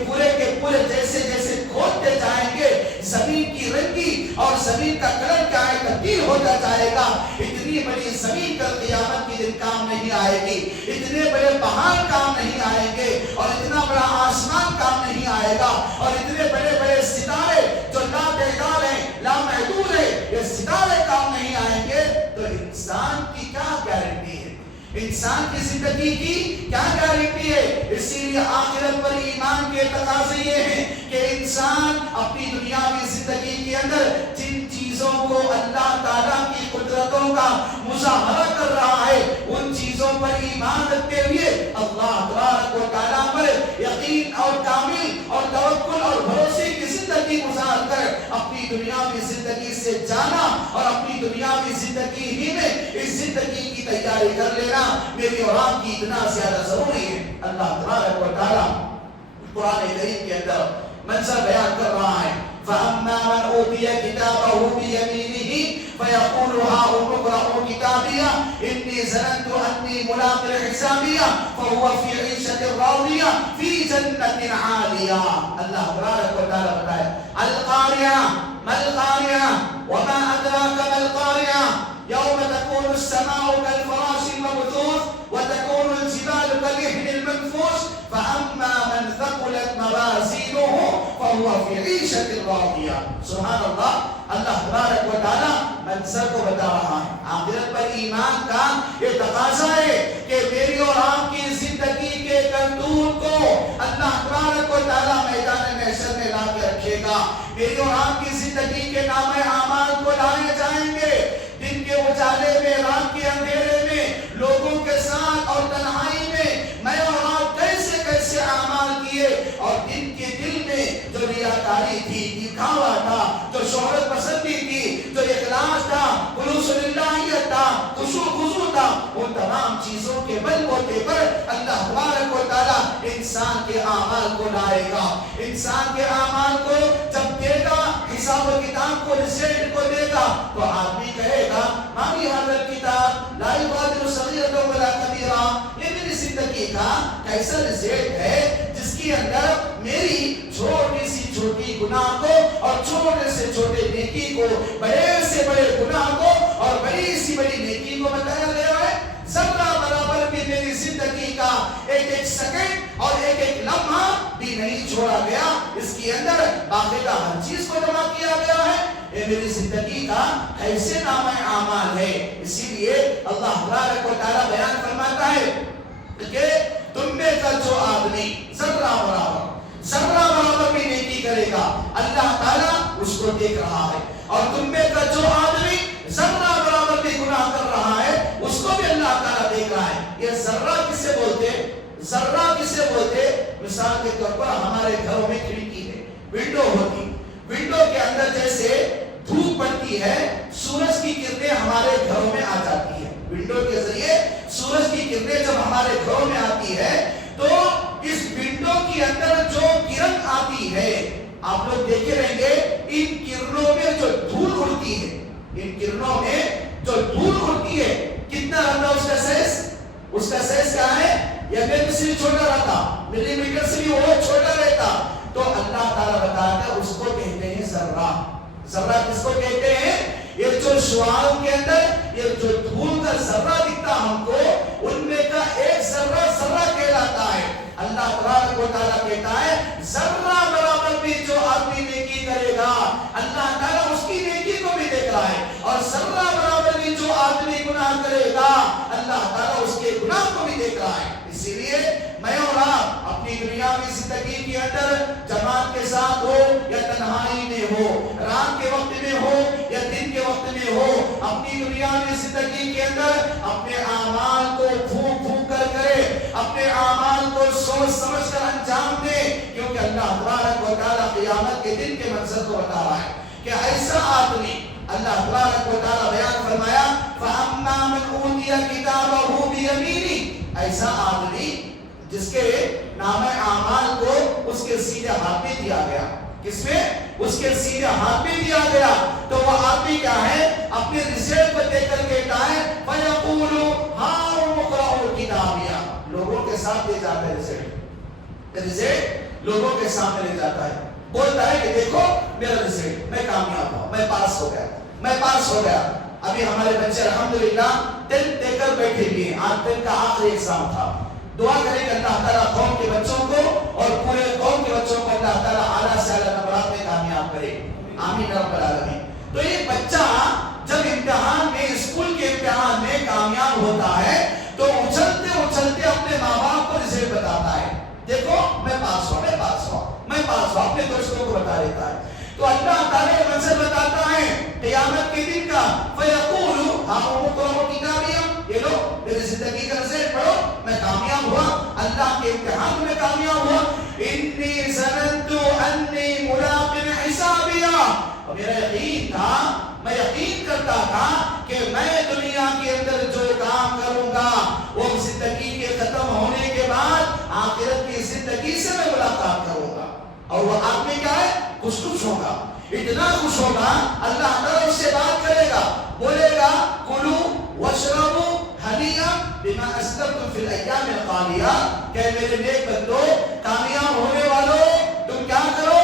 پورے جیسے جیسے کھودتے جائیں گے زمین کی رنگی اور زمین کا کلر کیا ہے تبدیل ہوتا جائے گا۔ اتنی بڑی زمین کل قیامت کے دن کام نہیں آئے گی، اتنے بڑے پہاڑ کام نہیں آئیں گے، اور اتنا بڑا آسمان کام نہیں آئے گا، اور اتنے بڑے بڑے ستارے جو لا تعداد ہیں، لا محدود ہے، یہ ستارے کام نہیں آئیں گے۔ تو انسان کی کیا گارنٹی ہے؟ انسان کی زندگی کی کیا گارنٹی ہے؟ اسی لیے آخرت پر ایمان کے تقاضے یہ ہیں کہ انسان اپنی دنیاوی زندگی کے اندر جن چیزوں کو اللہ تعالیٰ کی قدرتوں کا مظاہرہ کر رہا ہے ان چیزوں پر ایمان رکھتے ہوئے اللہ تبارک و تعالیٰ پر یقین اور کامل اور توکل اور بھروسے کی زندگی گزار کر اپنی دنیاوی زندگی سے جانا اور اپنی دنیاوی زندگی ہی میں اس زندگی کی تیاری کر لینا میری اور آپ کی اتنا زیادہ ضروری ہے۔ اللہ تبارک و تعالیٰ قرآن کریم کے اندر منظر بیان کر رہا ہے، فَأَمَّا مَنْ أُوتِيَ كِتَابَهُ بِيَمِينِهِ فَيَقُولُ هَاؤُمُ اقْرَءُوا كِتَابِيَهْ إِنِّي ظَنَنتُ أَنِّي مُلَاقٍ حِسَابِيَهْ فَهُوَ فِي عِيشَةٍ رَاضِيَةٍ فِي جَنَّةٍ عَالِيَةٍ۔ اللہ تبارک و تعالیٰ بتائے القاریہ ما القاریہ وما أدراك ما القاریہ يوم تكون السماء كالفراش المبثوث وتكون الجبال كالعهن المنفوش فأما من ثقلت موازينه فهو في عيشة راضية۔ سبحان اللہ، اللہ تبارک و تعالیٰ منظر کو بتا رہا ہے۔ آخرت پر ایمان کا یہ تقاضا ہے کہ میری اور آپ کی زندگی کے کردون کو اللہ تبارک و تعالیٰ میدان محشر میں لا کے رکھے گا۔ میری اور آپ کی زندگی کے نامہ اعمال کو لائے جائیں گے، دن کے اجالے میں، رات کے اندھیرے میں، لوگوں کے ساتھ اور تنہائی میں اور آپ کیسے کیسے اعمال کیے، اور دن کے دل میں جو ریاکاری تھی، دکھاوا تھا، جو شہرت پسندی تھی، جو اخلاص تھا، خلوص للہیت تھا، خشوع خضوع تھا، ان تمام چیزوں کے بل بوتے پر اللہ تبارک و تعالیٰ انسان کے اعمال کو لائے گا۔ انسان کے اعمال کو جب دے گا، حساب و کتاب کو، رزلٹ کو دے گا، تو آدمی کہے گا مامی حاضر کتاب لا یغادر صغیرۃ ولا کبیرہ، یہ میری زندگی کا کیسا رزلٹ ہے جس کے اندر میری چھوٹی سی چھوٹی گناہ کو اور چھوٹے سے چھوٹے نیکی کو، بڑے سے بڑے گناہ کو اور بڑی سی بڑی نیکی کو بتایا گیا ہے۔ ذرہ برابر بھی میری زندگی کا ایک ایک سیکنڈ اور ایک ایک لمحہ بھی نہیں چھوڑا گیا، اس کے اندر باقاعدہ ہر چیز کو جمع کیا گیا ہے۔ یہ میری زندگی کا ایسے نامہ اعمال ہے۔ اسی لیے اللہ تبارک و تعالیٰ بیان فرماتا ہے کہ تم میں کا جو آدمی ذرہ برابر بھی نیکی کرے گا اللہ تعالیٰ اس کو دیکھ رہا ہے، اور تم میں کا جو آدمی ذرہ برابر بھی گناہ کر رہا ہے اس کو بھی اللہ تعالیٰ دیکھ رہا ہے۔ یہ ذرہ کسے بولتے؟ ذرہ کسے بولتے؟ مثال کے طور پر ہمارے گھروں میں کھڑکی ہے، ونڈو ہوتی، ونڈو کے اندر جیسے دھوپ دھوپ پڑتی ہے سورج کی کرنیں ہمارے گھروں میں آ جاتی ہے. ونڈو کے ذریعے سورج کی کرنیں جب ہمارے گھروں میں آتی ہے تو اس ونڈو کے اندر جو کرن آتی ہے آپ لوگ دیکھے رہیں گے ان کرنوں میں جو دھول اڑتی ہے, ان کرنوں میں جو دھول اڑتی ہے کتنا رہتا اس کا سائز, اس کا سائز کیا ہے, یہ میں سے بھی چھوٹا رہتا, ملی میٹر سے بھی وہ چھوٹا رہتا. تو اللہ تعالیٰ بتاتا ہے اس کو کہتے ہیں ذرہ. ذرہ کس کو کہتے ہیں؟ یہ جو شعاع کے اندر یہ جو دھول کا ذرہ دکھتا ہم کو ان میں کا ایک ذرہ ذرہ کہلاتا ہے. اللہ تبارک و تعالیٰ کہتا ہے ذرہ برابر بھی جو آدمی نیکی کرے گا اللہ تعالیٰ اس کی نیکی کو بھی دیکھ رہا ہے, اور ذرہ برابر بھی جو آدمی گناہ کرے گا اللہ تعالیٰ اس کے گناہ کو بھی دیکھ رہا ہے. اسی لیے میں اور آپ اپنی دنیاوی زندگی کے اندر جماعت کے ساتھ ہو یا تنہائی میں ہو, رات کے وقت میں ہو یا دن کے وقت میں ہو, اپنی دنیاوی زندگی کے اندر اپنے اعمال کو پھونک پھونک کر کرے, اپنے اعمال کو سوچ سمجھ کر انجام دے, کیونکہ اللہ تبارک و تعالیٰ قیامت کے دن کے منظر کو بتا رہا ہے کہ ایسا آدمی اللہ تبارک و تعالیٰ بیان فرمایا فَأَمَّا مَنْ أُوتِيَ كِتَابَهُ بِيَمِينِهِ, ایسا آدمی جس کے نام اعمال کو اس کے سیدھے ہاتھ میں دیا گیا. کس میں؟ اس کے سیدھے ہاتھ میں دیا گیا. تو وہ آدمی کیا ہے, اپنے رزلٹ کو دیکھ کر کہتا ہے فَيَقُولُ هَاؤْمُ اقْرَءُوا كِتَابِيَهْ, لوگوں کے ساتھ لے جاتا ہے رزلٹ لوگوں کے سامنے لے جاتا ہے, بولتا ہے کہ دیکھو میرا رزلٹ, میں کامیاب ہوا, میں پاس ہو گیا, میں پاس ہو گیا. ابھی ہمارے بچے الحمدللہ 10 دے کر بیٹھے ہوئے ہیں, آج 10 کا آخری ایگزام تھا. دعا کریں کہ اللہ تعالیٰ قوم کے بچوں کو اور پورے قوم کے بچوں کو اللہ تعالیٰ اعلیٰ سے اعلیٰ نمبرات میں کامیاب کرے, آمین رب العالمین. تو یہ بچہ جب امتحان میں اسکول کے امتحان میں کامیاب ہوتا ہے تو اچھلتے اچھلتے اپنے ماں باپ کو رزلٹ بتاتا ہے, دیکھو میں پاس ہوا, میں پاس ہوا, میں پاس ہوا, اپنے دوستوں کو بتا دیتا ہے. تو اللہ تعالیٰ یہ منظر بتاتا ہے قیامت کے دن کا فَيَقُولُ هَاؤْمُ اقْرَءُوا كِتَابِيَهْ, یہ لو میری زندگی کا رزلٹ پڑھو, میں کامیاب ہوا, اللہ کے امتحان میں کامیاب ہوا. إِنِّي ظَنَنْتُ أَنِّي مُلَاقٍ حِسَابِيَهْ, اور میرا یقین تھا, میں یقین کرتا تھا کہ میں دنیا کے اندر جو کام کروں گا وہ زندگی کے ختم ہونے کے بعد آخرت کی زندگی سے میں ملاقات کروں گا. اور وہ آدمی کیا ہے, خوش ہوگا, اتنا خوش ہوگا اللہ تعالیٰ اس سے بات کرے گا, بولے گا کلو واشربو ہنیئا بما اسلفتم فی الایام الخالیہ, کہ میرے نیک بندو کامیاب ہونے والوں تم کیا کرو,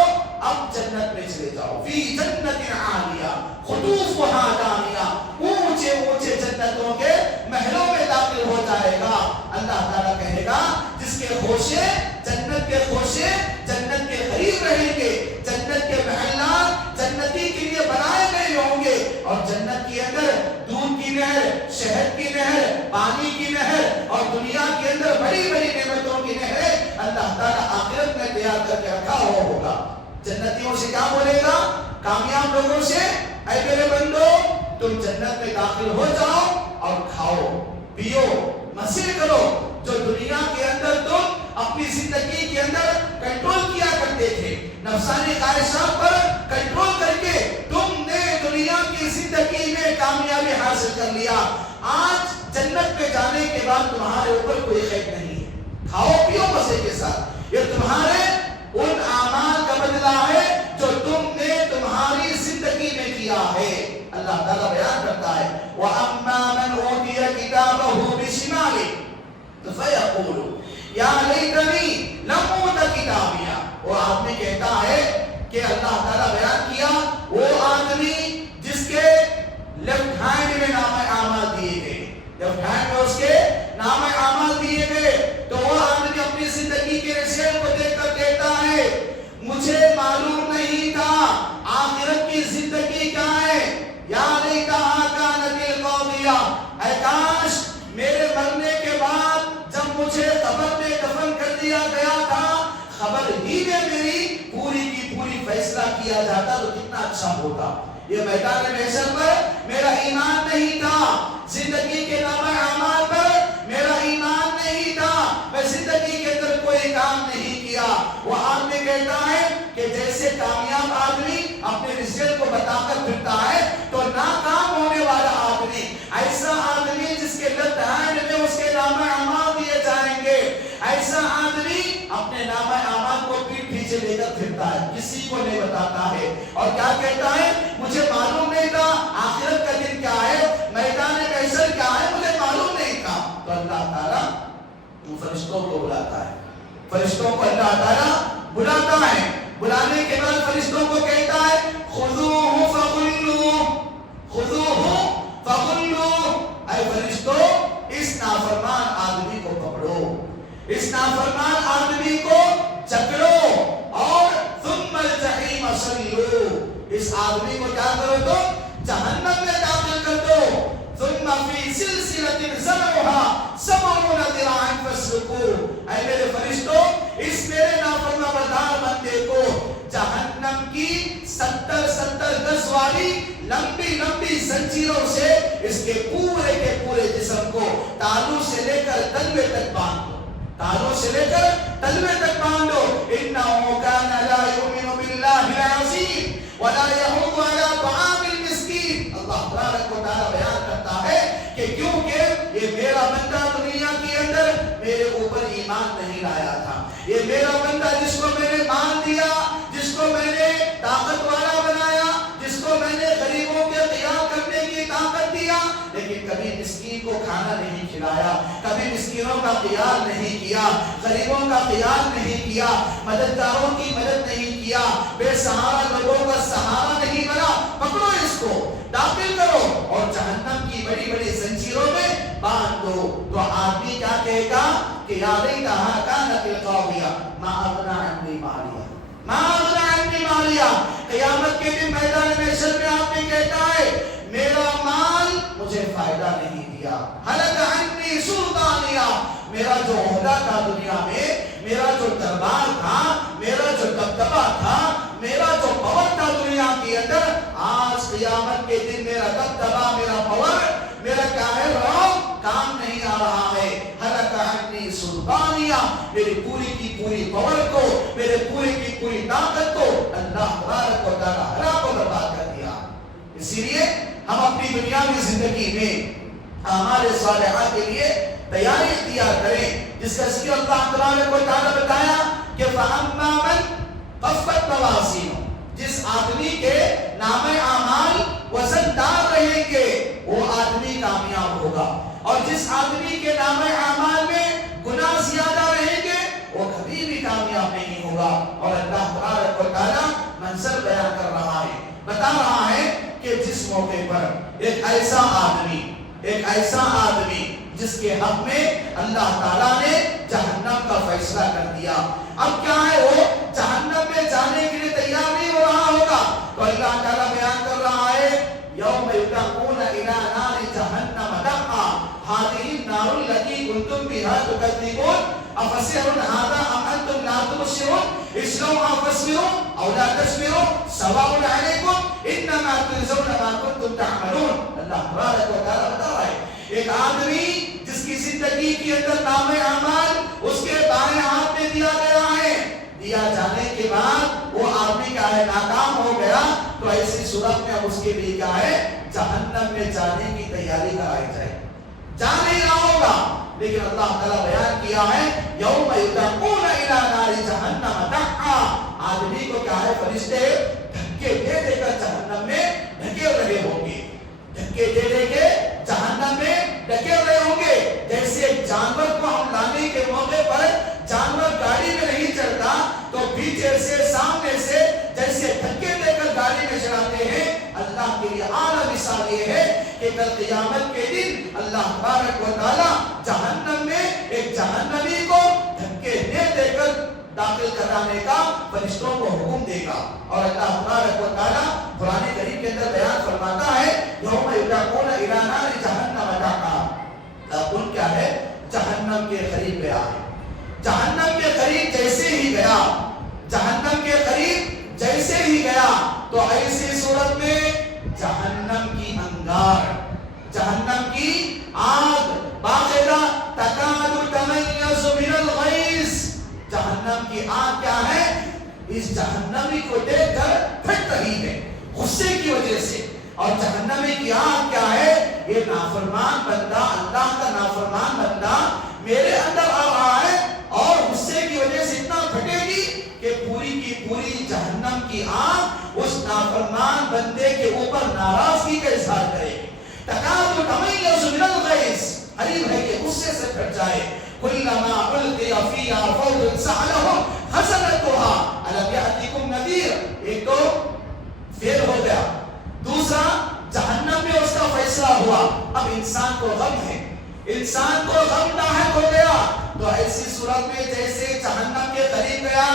اب جنت میں چلے جاؤ, فی جنت عالیہ خطوفہا دانیہ, اونچے اونچے جنتوں کے محلوں میں داخل ہو جائے گا. اللہ تعالیٰ کہے گا جس کے خوشے جنت کے خوشے جنت کے قریب رہیں گے, جنت کے محلات جنتی کے لیے بنائے گئے ہوں گے, اور جنت کے اندر دودھ کی نہر, شہد کی نہر, پانی کی نہر اور دنیا کے اندر بڑی بڑی نعمتوں کی نہریں اللہ تعالیٰ آخرت میں تیار کر کے رکھا ہوا ہوگا. جنتیوں سے کیا بولے گا, کامیاب لوگوں سے, اے میرے بندو تم جنت میں داخل ہو جاؤ اور کھاؤ پیو مزے کرو, جو دنیا کے اندر تم اپنی زندگی کے اندر کنٹرول کیا کرتے تھے, نفسانی خواہشات پر کنٹرول کر کے تم نے دنیا کی زندگی میں کامیابی حاصل کر لیا. آج جنت میں جانے کے بعد تمہارے اوپر کوئی قید نہیں ہے, کھاؤ پیو مزے کے ساتھ, یہ تمہارے ان اعمال کا بدلہ ہے جو تم نے تمہاری زندگی میں کیا ہے. اللہ تعالیٰ بیان کرتا ہے وَأَمَّا مَنْ أُوتِيَ كِتَابَهُ بِشِمَالِهِ فَيَقُولُ یا لیتنی لم اوت کتابیہ, وہ آدمی کہتا ہے کہ اللہ تعالیٰ بیان کیا وہ آدمی جس کے لیفٹ ہینڈ میں نام اعمال دیے گئے, لیفٹ ہینڈ میں اس کے نام اعمال دیے گئے, تو وہ آدمی اپنی زندگی کے رزلٹ کو دیکھ کر کہتا ہے مجھے معلوم نہیں تھا آخرت کی زندگی کیا ہے, یا لیتہا کانت القاضیہ, اے کاش میرے مرنے کے بعد جب مجھے قبر میں دفن کر دیا گیا تھا خبر ہی میں میری پوری کی پوری فیصلہ کیا جاتا تو کتنا اچھا ہوتا. یہ میدان محشر پر میرا ایمان نہیں تھا, زندگی کے نامہ اعمال پر میرا ایمان نہیں تھا, میں زندگی کے اندر کوئی کام نہیں کیا, وہ آدمی کہتا ہے کہ جیسے کامیاب آدمی اپنے رزلٹ کو بتا کر پھرتا ہے تو ناکام ہونے والا آدمی ایسا آدمی جس کے لیفٹ ہینڈ میں اس کے نامہ اعمال دیے جائیں گے، ایسا آدمی اپنے نامہ اعمال کو پیٹ پیچھے لے کر پھرتا ہے، کسی کو نہیں بتاتا ہے، اور کیا کہتا ہے مجھے معلوم نہیں تھا آخرت کا دن کیا ہے، میدان محشر کیا ہے، مجھے معلوم نہیں تھا۔ تو اللہ تعالیٰ فرشتوں کو بلاتا ہے، فرشتوں کو اللہ تعالیٰ بلاتا ہے، بلانے کے بعد فرشتوں کو کہتا ہے خذوہ فغلوہ، خذوہ فغلوہ، اے فرشتوں اس نافرمان آدمی کو پکڑو، اس نافرمان آدمی کو جکڑو، اور ثم الجحیم صلو، اس آدمی کو کیا کرو تو جہنم میں داخل کر دو، ثم فی سلسلۃ ذرعها 70 ذراعا فاسلکوہ، اے میرے فرشتوں اس میرے نافرمان بردار بندے کو جہنم کی 70 گز والی لمبی لمبی زنجیروں سے اس کے پورے جسم کو تالوں سے لے کر تلوے تک باندھ دو، تالوں سے لے کر تلوے تک باندھ دو، انہ کان لا یؤمن باللہ العظیم ولا یحض علی طعام المسکین۔ اللہ تبارک و تعالی بیان کرتا ہے کہ کیونکہ یہ میرا بندہ دنیا کے اندر میرے اوپر ایمان نہیں لایا تھا، یہ میرا بندہ جس کو میں نے مال دیا، جس کو میں نے طاقت والا بنایا، جس کو میں نے غریبوں کے قیام کرنے کی طاقت دیا، لیکن کبھی مسکین کو کھانا نہیں کھلایا، کبھی مسکینوں کا خیال نہیں کیا، غریبوں کا خیال نہیں کیا، مددگاروں کی مدد نہیں کیا، بے سہارا لوگوں کا سہارا نہیں بنا، پکڑو اس کو داخل کرو اور جہنم کی بڑی بڑی زنجیروں میں باندھ دو۔ تو آدمی کیا کہے گا کہ یا لیتہا کانت القاضیہ ما اغنی عنی مالیہ، ما اغنی عنی مالیہ۔ قیامت کے دن میدان محشر میں آدمی کہتا ہے میرا مال مجھے فائدہ نہیں دیا، ہلک عنی سلطانیہ، میرا جو عہدہ تھا دنیا میں، میرا جو دربار تھا، میرا جو دبدبہ تھا، میرا جو پاور تھا دنیا کے اندر، آج قیامت کے دن میرا دبدبہ، میرا پاور، میرا کیا ہے کام نہیں آ رہا ہے، ہلک عنی سلطانیہ، میری پوری کی پوری پاور کو، میرے پوری کی پوری طاقت کو اللہ تبارک و تعالی ہلاک و برباد کر دیا۔ اسی لیے ہم اپنی دنیاوی زندگی میں اعمال صالحہ کے لیے تیاری اختیار کریں، جس کا ذکر اللہ تبارک و تعالی بتایا کہ فَأَمَّا مَنْ خَفَّتْ مَوَازِينُهُ، جس آدمی کے نامہ اعمال وزن دار رہیں گے وہ آدمی کامیاب ہوگا، اور جس آدمی کے نامہ اعمال میں گناہ زیادہ رہیں گے وہ کبھی بھی کامیاب نہیں ہوگا۔ اور اللہ تبارک و تعالی منظر بیان کر رہا ہے، بتا رہا ہے کہ جس موقع پر ایک ایسا آدمی جس کے حق میں اللہ تعالیٰ نے جہنم کا فیصلہ کر دیا، اب کیا ہے وہ جہنم میں جانے کے لیے تیار نہیں ہو رہا ہوگا، تو اللہ تعالیٰ بیان کر رہا ہے یوم یدعون الی نار جہنم دعا ھذہ النار التی کنتم بہا تکذبون افسحر ھذا ام انتم لا تبصرون اصلوها فاصبروا او لا تصبروا سواء علیکم انما تجزون ما کنتم تعملون۔ اللہ تبارک و تعالیٰ بتا رہا ہے ایک آدمی جس کی زندگی کے اندر نام اعمال اس کے بائیں ہاتھ میں دیا گیا ہے، دیا جانے کے بعد وہ آدمی کیا ہے ناکام ہو گیا، تو ایسی صورت میں اب اس کے لیے کیا ہے جہنم میں جانے کی تیاری کرائی جائے، جا نہیں رہا ہوگا، لیکن اللہ تعالیٰ بیان کیا ہے یوم یدعون الی نار جہنم دعا، آدمی کو کیا ہے فرشتے دھکے دے دے کر جہنم میں ڈھکے رہے ہوں گے، دھکے دے دے کے جہنم میں ڈھکے ہوئے ہوں گے۔ جیسے جانور کو ہم لانے کے موقع پر جانور گاڑی میں نہیں چڑھتا تو پیچھے سے سامنے سے جیسے دھکے دے کر گاڑی میں چڑھاتے ہیں، اللہ کے لیے اعلیٰ مثال یہ ہے کہ کل قیامت کے دن اللہ تبارک و تعالیٰ جہنم میں ایک جہنمی کو دھکے دے دے کر داخل کرانے کا فرشتوں کو حکم دے گا، اور اللہ تبارک و تعالیٰ قرآن کریم کے اندر بیان فرماتا ہے یوم یدعون الی نار جہنم دعا، ان کیا ہے جہنم کے قریب گیا ہے، جہنم کے قریب جیسے ہی گیا، جہنم کے قریب جیسے ہی گیا تو ایسی صورت میں جہنم کی انگار، جہنم کی آگ باقاعدہ تکاد تمیز من الغیظ، جہنم کی آگ کیا ہے اس جہنمی کو دیکھ کر پھٹ رہی ہے غصے کی وجہ سے. اور جہنمی کی آگ کیا ہے؟ یہ نافرمان بندہ، اللہ کا نافرمان بندہ میرے اندر آ رہا ہے اور غصے کی وجہ سے اتنا پھٹے گی کہ پوری کی پوری جہنم کی آگ اس نافرمان بندے کے اوپر ناراضگی کا اظہار کرے گی. تکاد تمیز من الغیظ، قریب ہے کہ غصے سے پھٹ جائے. کلما القی فیہا فوج سألہم خزنتها الم یأتکم نذیر. ایک تو فیل ہو گیا، دوسرا جہنم میں اس کا فیصلہ ہوا. اب انسان کو غم ہے، انسان کو غم لاحق ہو گیا. تو ایسی صورت میں جیسے جہنم کے قریب گیا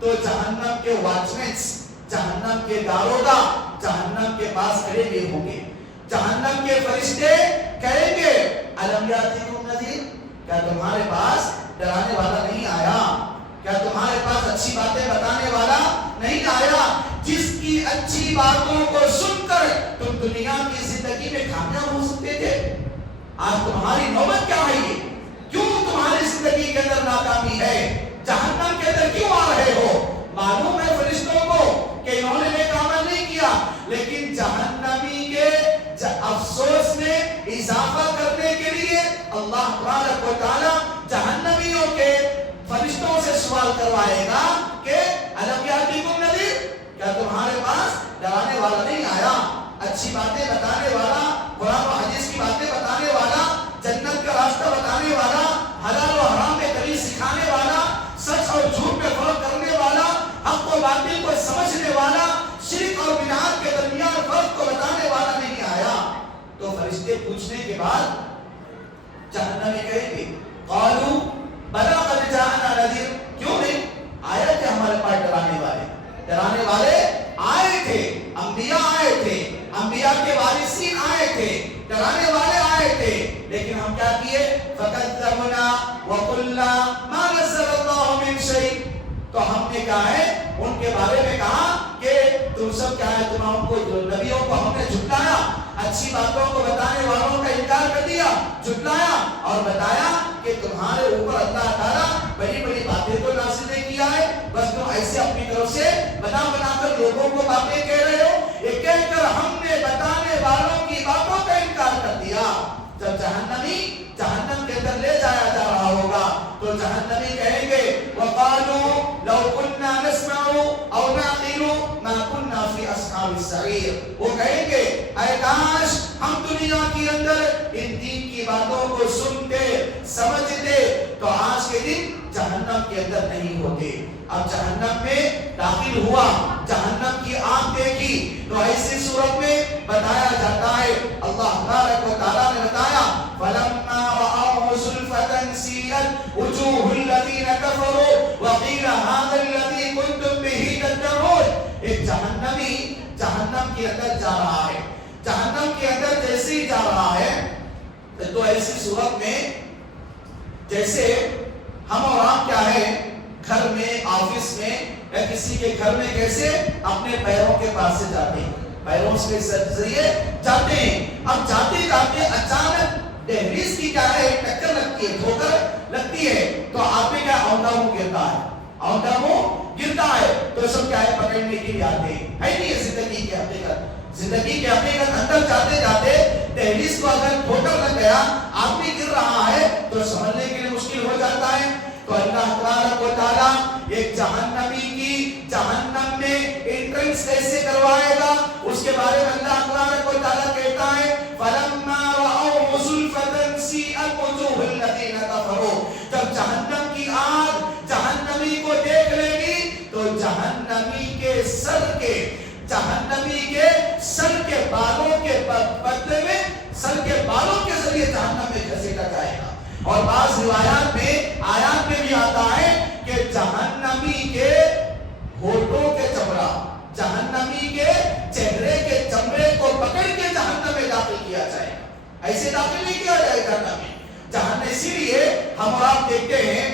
تو جہنم کے واچمنس، جہنم کے داروغہ جہنم کے پاس کھڑے ہوئے ہوں گے. جہنم کے فرشتے کہیں گے الم یاتکم نذیر، کیا تمہارے پاس ڈرانے والا نہیں آیا؟ کیا تمہارے پاس اچھی باتیں بتانے والا نہیں آیا؟ جس کی اچھی باتوں کو سن کر تم دنیا کی زندگی میں کامیاب ہو سکتے تھے، آج تمہاری نوبت کیا ہے؟ یہ کیوں تمہاری زندگی کے اندر ناکامی ہے؟ جہنم کے اندر کیوں آ رہے ہو؟ معلوم ہے فرشتوں کو کہ انہوں نے نیک عمل نہیں کیا، لیکن جہنمی کے افسوس میں اضافہ کرنے کے لیے اللہ تبارک و تعالی جہنمیوں کے فرشتوں سے سوال کروائے گا کہ الم یاتکم نذیر، کیا تمہارے پاس ڈرانے والا نہیں آیا؟ اچھی باتیں بتانے والا، قرآن و حدیث کی باتیں بتانے والا، جنت کا راستہ بتانے والا، حلال و حرام میں طریق سکھانے والا، سچ اور جھوٹ میں فرق کرنے والا، حق و باطل کو سمجھنے والا، شرک اور بدعت کے درمیان فرق کو بتانے والا نہیں آیا. تو فرشتے پوچھنے کے بعد جہنمی کہیں گے قالوا بلا قد جاءنا نذیر، کیوں نہیں آئے تھے ہمارے پاس ڈرانے والے آئے تھے، انبیاء آئے تھے، انبیاء کے وارثین آئے تھے، ڈرانے والے آئے تھے، لیکن ہم کیا کیے؟ فکذبنا وقلنا ما نزل اللہ من شیء. تو ہم نے کہا ہے ان کے بارے میں کہا کہ تم سب کیا ہے، تم ہم کو نبیوں کو ہم نے جھٹلایا، اچھی باتوں کو بتانے والوں کا انکار کر دیا، جھٹلایا اور بتایا کہ تمہارے اوپر اللہ تعالیٰ بڑی بڑی باتیں تو نازل نہیں کیا ہے، بس تم ایسے اپنی طرف سے بنا کر لوگوں کو باتیں کہہ رہے ہو. یہ کہہ کر ہم نے بتانے والوں کی باتوں کا انکار کر دیا. جب جہنمی جہنم کے اندر لے جایا جا رہا ہوگا تو جہنمی کہیں گے وقالوا لو كنا نسمع او نعقل ما كنا في اصحاب السعير. وہ کہیں گے اے کاش ہم دنیا کے اندر ان دین کی باتوں کو سنتے سمجھتے تو آج کے دن جہنم کے اندر نہیں ہوتے. اب جہنم میں داخل ہوا، جہنم کی آنکھ دیکھی تو ایسی صورت میں بتایا جاتا ہے، اللہ تبارک و تعالیٰ نے بتایا فَلَمَّا رَأَوْهُ زُلْفَةً سِيئَتْ وُجُوهُ الَّذِينَ كَفَرُوا وَقِيلَ هَذَا الَّذِي كُنْتُمْ بِهِ تَدَّعُونَ. ایک جہنمی جہنم کے اندر جا رہا ہے، جہنم کے اندر جیسے ہی جا رہا ہے تو ایسی صورت میں جیسے ہم اور آپ کیا ہے گھر میں، آفس میں یا کسی کے گھر میں کیسے اپنے پیروں کے پاس سے جاتے ہیں، پیروں کے ذریعے جاتے ہیں. اب جاتے جاتے اچانک دہلیز کی کیا ہے ٹکر لگتی ہے، ٹھوکر لگتی ہے تو آپ میں کیا اوندا منہ گرتا ہے، اوندا منہ گرتا ہے تو سب کیا ہے پکڑنے کے لیے آتے ہیں. ہے نہیں یہ زندگی کی حقیقت، زندگی کی حقیقت اندر جاتے جاتے دہلیز کو اگر ٹھوکر لگ گیا، آدمی گر رہا ہے تو سمجھنے کے لیے مشکل ہو جاتا ہے. تو اللہ تبارک و تعالیٰ ایک جہنمی کی جہنم میں انٹرنس کیسے کروائے گا اس کے بارے میں اللہ تبارک و تعالیٰ کہتا ہے فَلَمَّا رَأَوْهُ زُلْفَةً سِيئَتْ وُجُوهُ الَّذِينَ كَفَرُوا. جب جہنم کی آگ جہنمی کو دیکھ لے گی تو جہنمی کے سر کے بالوں کے بدلے میں سر کے بالوں کے ذریعے جہنم میں گھسیٹا جائے گا. اور بعض روایات میں آیات میں بھی آتا ہے کہ جہنمی کے ہونٹوں کے چمڑا، جہنمی کے چہرے کے چمڑے کو پکڑ کے جہنم میں داخل کیا جائے گا. ایسے داخل نہیں کیا جائے گا جہنم. اسی لیے ہم اور آپ دیکھتے ہیں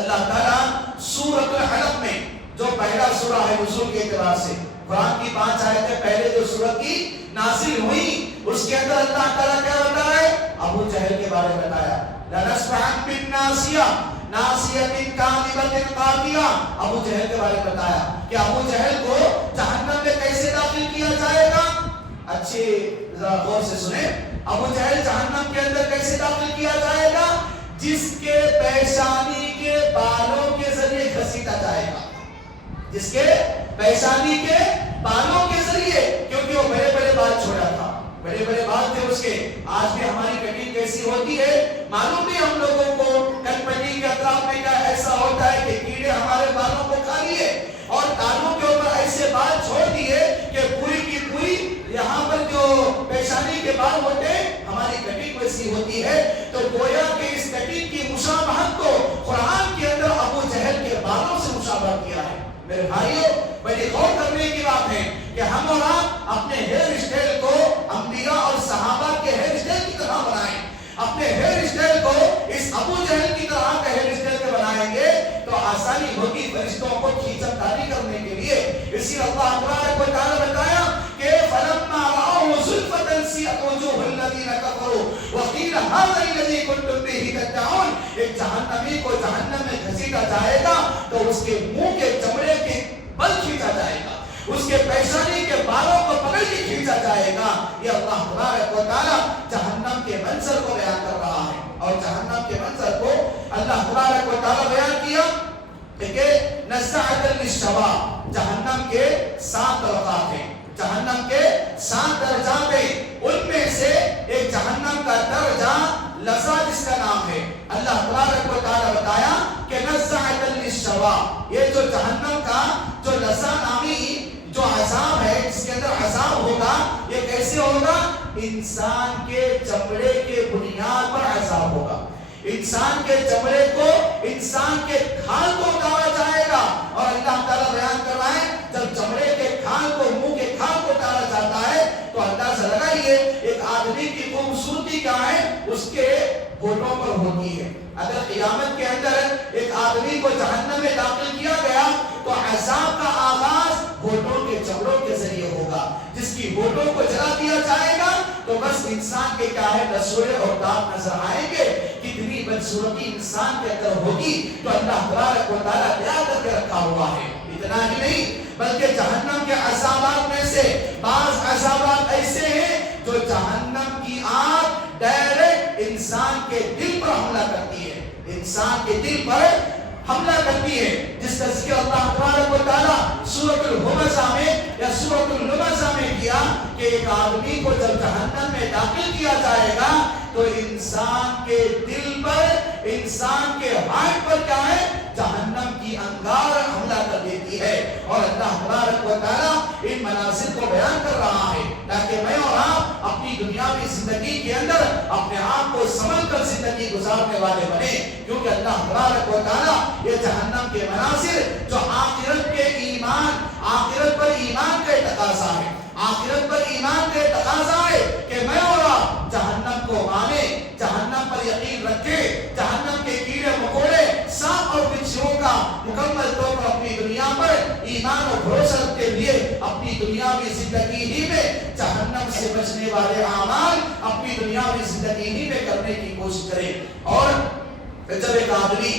اللہ تعالیٰ سورۃ الحلق میں جو پہلا سورہ ہے نزول کے اعتبار سے قرآن کی 5 آیتیں پہلے جو سورت کی نازل ہوئی اس کے اندر اللہ تعالیٰ کیا بتا رہا ہے؟ ابو جہل کے بارے میں بتایا لَنَسْفَعًا بِالنَّاصِيَةِ نَاصِيَةٍ كَاذِبَةٍ قَاطِعَةٍ. ابو جہل کے بارے میں بتایا کہ ابو جہل کو جہنم میں کیسے داخل کیا جائے گا. اچھے ذرا غور سے سنیں. ابو جہل جہنم کے اندر کیسے داخل کیا جائے گا؟ جس کے پیشانی کے بالوں کے ذریعے گھسیٹا جائے گا. جس کے پیشانی کے بالوں کے ذریعے، کیونکہ وہ بڑے بڑے بال چھوڑا تھا، بڑے بڑے بال تھے اس کے. آج بھی ہماری کٹنگ کیسی ہوتی ہے معلوم نہیں ہم لوگوں کو. کٹپٹی کے اطراف میں کیا ایسا ہوتا ہے کہ کیڑے ہمارے بالوں کو کھا لیے اور کانوں کے اوپر ایسے بال چھوڑ دیے کہ پوری کی پوری یہاں پر جو پیشانی کے بال ہوتے ہیں ہماری کٹنگ ویسی ہوتی ہے. تو گویا کہ اس کٹنگ کی مشابہت کو قرآن کے اندر ابو جہل کے بالوں سے مشابہ کیا ہے. میرے بھائیوں، بڑی غور کرنے کی بات ہے کہ ہم اور آپ اپنے ہیئر اسٹائل کو انبیاء اور صحابہ کے ہیئر اسٹائل کی طرح بنائیں. اپنے ہیئر اسٹائل کو اس ابو جہل کی طرح کا ہیئر اسٹائل کے بنائیں گے تو آسانی ہوگی فرشتوں کو کھینچم تاری کرنے کے لیے. اسی اللہ تبارک و تعالی بتایا کہ فلما رأوه زلفة سیئت وجوه الذین کفروا وقیل هذا الذی کنتم به تدعون. ایک جہنمی کو جہنم میں گھسیٹا جائے گا تو اس کے منہ کے چمڑے کے بل کھینچا جائے گا، اس کے پیشانی کے بالوں کو پکڑ کے کھینچا جائے گا. یہ اللہ تبارک و تعالی جہنم کے منظر کو بیان کر رہا ہے. اور جہنم کے منظر کو اللہ تبارک و تعالی بیان کیا کہ نزاعۃ للشوا. جہنم کے 7 طبقات ہیں، جہنم کے 7 درجات ہیں. ان میں سے ایک جہنم کا درجہ لظا جس کا نام ہے، اللہ تبارک و تعالی بتایا کہ نزاعۃ للشوا. یہ جو جہنم کا جو لظا نامی جو عذاب ہے، جس کے اندر عذاب ہوگا، یہ کیسے ہوگا؟ انسان کے چمڑے کے بنیاد پر عذاب ہوگا. انسان کے چمڑے کو، انسان کے کھال کو اتارا جائے گا. اور اللہ تعالیٰ بیان کر رہا ہے جب چمڑے کے کھال کو، منہ کے کھال کو اتارا جاتا ہے تو اندازہ لگائیے ایک آدمی کی خوبصورتی کیا ہے، اس کے ہونٹوں پر ہوتی ہے. اگر قیامت کے اندر ایک آدمی کو جہنم میں داخل کیا گیا تو عذاب کا آغاز ہونٹوں کے چمڑوں کے ذریعے ہوگا. جس کی ہونٹوں کو جلا دیا جائے گا تو بس انسان کے کیا ہے، نسوڑے اور دانت نظر آئیں گے. کتنی بدصورتی انسان کے اندر ہوگی تو اللہ تبارک و تعالیٰ تیار کر کے رکھا ہوا ہے. اتنا ہی نہیں بلکہ جہنم کے عذابات میں سے بعض عذابات ایسے ہیں جو جہنم کی آگ ڈائریکٹ انسان کے دل پر حملہ کرتی ہے، انسان کے دل پر حملہ کرتی ہے. جس کا ذکر اللہ تبارک و تعالیٰ سورۃ الہمزہ میں یا سورۃ اللمزہ میں کیا کہ ایک آدمی کو جب جہنم میں داخل کیا جائے گا تو انسان کے دل پر، انسان کے ہارٹ پر کیا ہے، جہنم کی انگار حملہ کر دیتی ہے. اور اللہ تبارک و تعالیٰ ان مناظر کو بیان کر رہا ہے تاکہ میں اور آپ اپنی دنیاوی زندگی کے اندر اپنے آپ کو سنبھل کر زندگی گزارنے والے بنے. کیونکہ اللہ تبارک و تعالیٰ یہ جہنم کے مناظر جو آخرت کے ایمان، آخرت پر ایمان کا تقاضا ہے، آخرت پر ایمان کا تقاضا ہے کہ میں اور آپ جہنم کو مانے، جہنم پر یقین رکھے، جہنم کے کیڑے مکوڑے، سانپ اور بچھوؤں کا مکمل طور پر اپنی دنیا پر ایمان اور بھروسہ رکھتے ہوئے اپنی دنیاوی زندگی ہی میں جہنم سے بچنے والے اعمال اپنی دنیاوی زندگی ہی میں کرنے کی کوشش کرے. اور جب ایک آدمی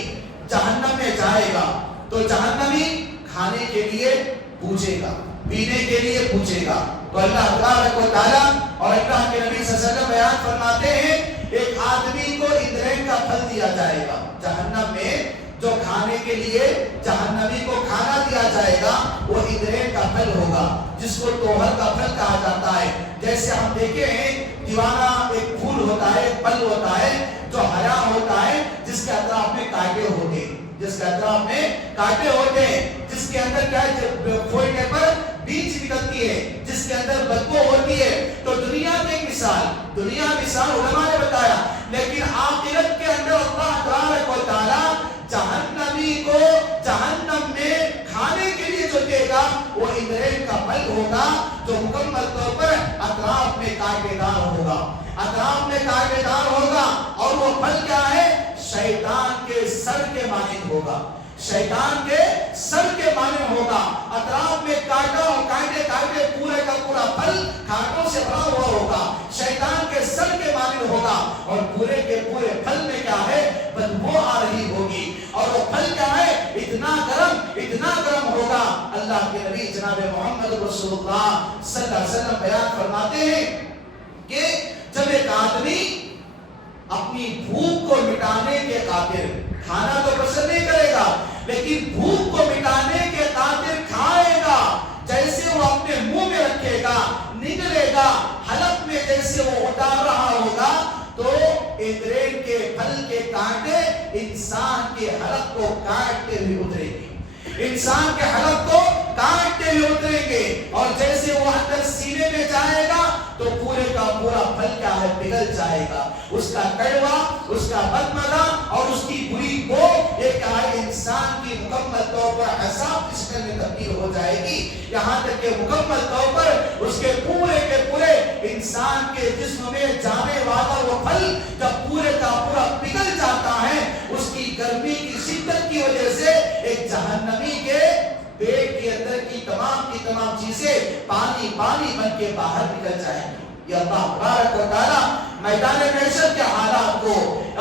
جہنم میں جائے گا تو جہنمی کھانے کے لیے پوچھے گا، پینے کے لیے پوچھے گا. تو اللہ تبارک و تعالیٰ اور اللہ کے نبی صلی اللہ علیہ وسلم بیان فرماتے ہیں ایک آدمی کو اندرین کا پھل دیا جائے گا. جہنم میں جو کھانے کے لیے جہنمی کو کھانا دیا جائے گا وہ اندرین کا پھل ہوگا، جس کو توہر کا پھل کہا جاتا ہے. جیسے ہم دیکھیں ہیں دیوانہ ایک پھول ہوتا ہے، ایک پھل ہوتا ہے جو ہرا ہوتا ہے، جس کے اطراف میں کانٹے ہوتے ہیں، جس کے اطراف میں کانٹے ہوتے ہیں، جس کے اندر کیا ہے، کھولنے پر بیج نکلتی ہے، جس کے اندر بدبو ہوتی ہے. تو دنیا کی مثال، دنیا مثال علماء نے بتایا، لیکن آخرت کے اندر اللہ تبارک و تعالیٰ جہنمی کو جہنم میں کھانے کے لیے جو دے گا وہ اندرین کا پھل ہوگا جو مکمل طور پر اطراف میں کانٹے دار ہوگا، اطراف میں کانٹے دار ہوگا. اور وہ پھل کیا ہے؟ شیطان کے سر کے مانند ہوگا، شیطان کے سر کے مانند ہوگا. اطراف میں کانٹا اور کانٹے کانٹے، پورے کا پورا پھل کانٹوں سے بھرا ہوا ہوگا، شیطان کے سر کے مانند ہوگا. اور پورے کے پورے پھل میں کیا ہے؟ بدبو آ رہی ہوگی. اور وہ پھل کیا ہے؟ اتنا گرم ہوگا. اللہ رسول اللہ صلی اللہ علیہ وسلم بیان فرماتے ہیں کہ جب ایک آدمی اپنی بھوک کو مٹانے کے خاطر کھانا تو پسند نہیں کرے گا لیکن بھوک کو مٹانے کے خاطر کھائے گا، جیسے وہ اپنے منہ میں رکھے گا نکلے گا حلق میں جیسے وہ اتار رہا ہوگا تو ادرین کے پھل کے کانٹے انسان کے حلق کو کاٹتے ہوئے اتریں گے، انسان کے حلق کو کاٹتے ہوئے اتریں گے، اور جیسے وہ اندر سینے میں جائے گا تو پورے کا پورا پھل کیا ہے پگھل جائے گا، اس کا کڑوا، اس کا بدمزہ اور اس کی بری بو یہ کیا ہے انسان کی مکمل طور پر عذاب کی شکل میں تبدیل ہو جائے گی، یہاں تک کہ مکمل طور پر اس کے پورے انسان کے جسم میں جانے والا وہ پھل جب پورے کا پورا پگھل جاتا ہے اس کی گرمی کی شدت کی وجہ سے ایک جہنمی کے پیٹ کے اندر کی تمام چیزیں پانی بن کے باہر نکل جائیں گی۔ یہ اللہ تبارک و تعالی میدان محشر کے حالات کو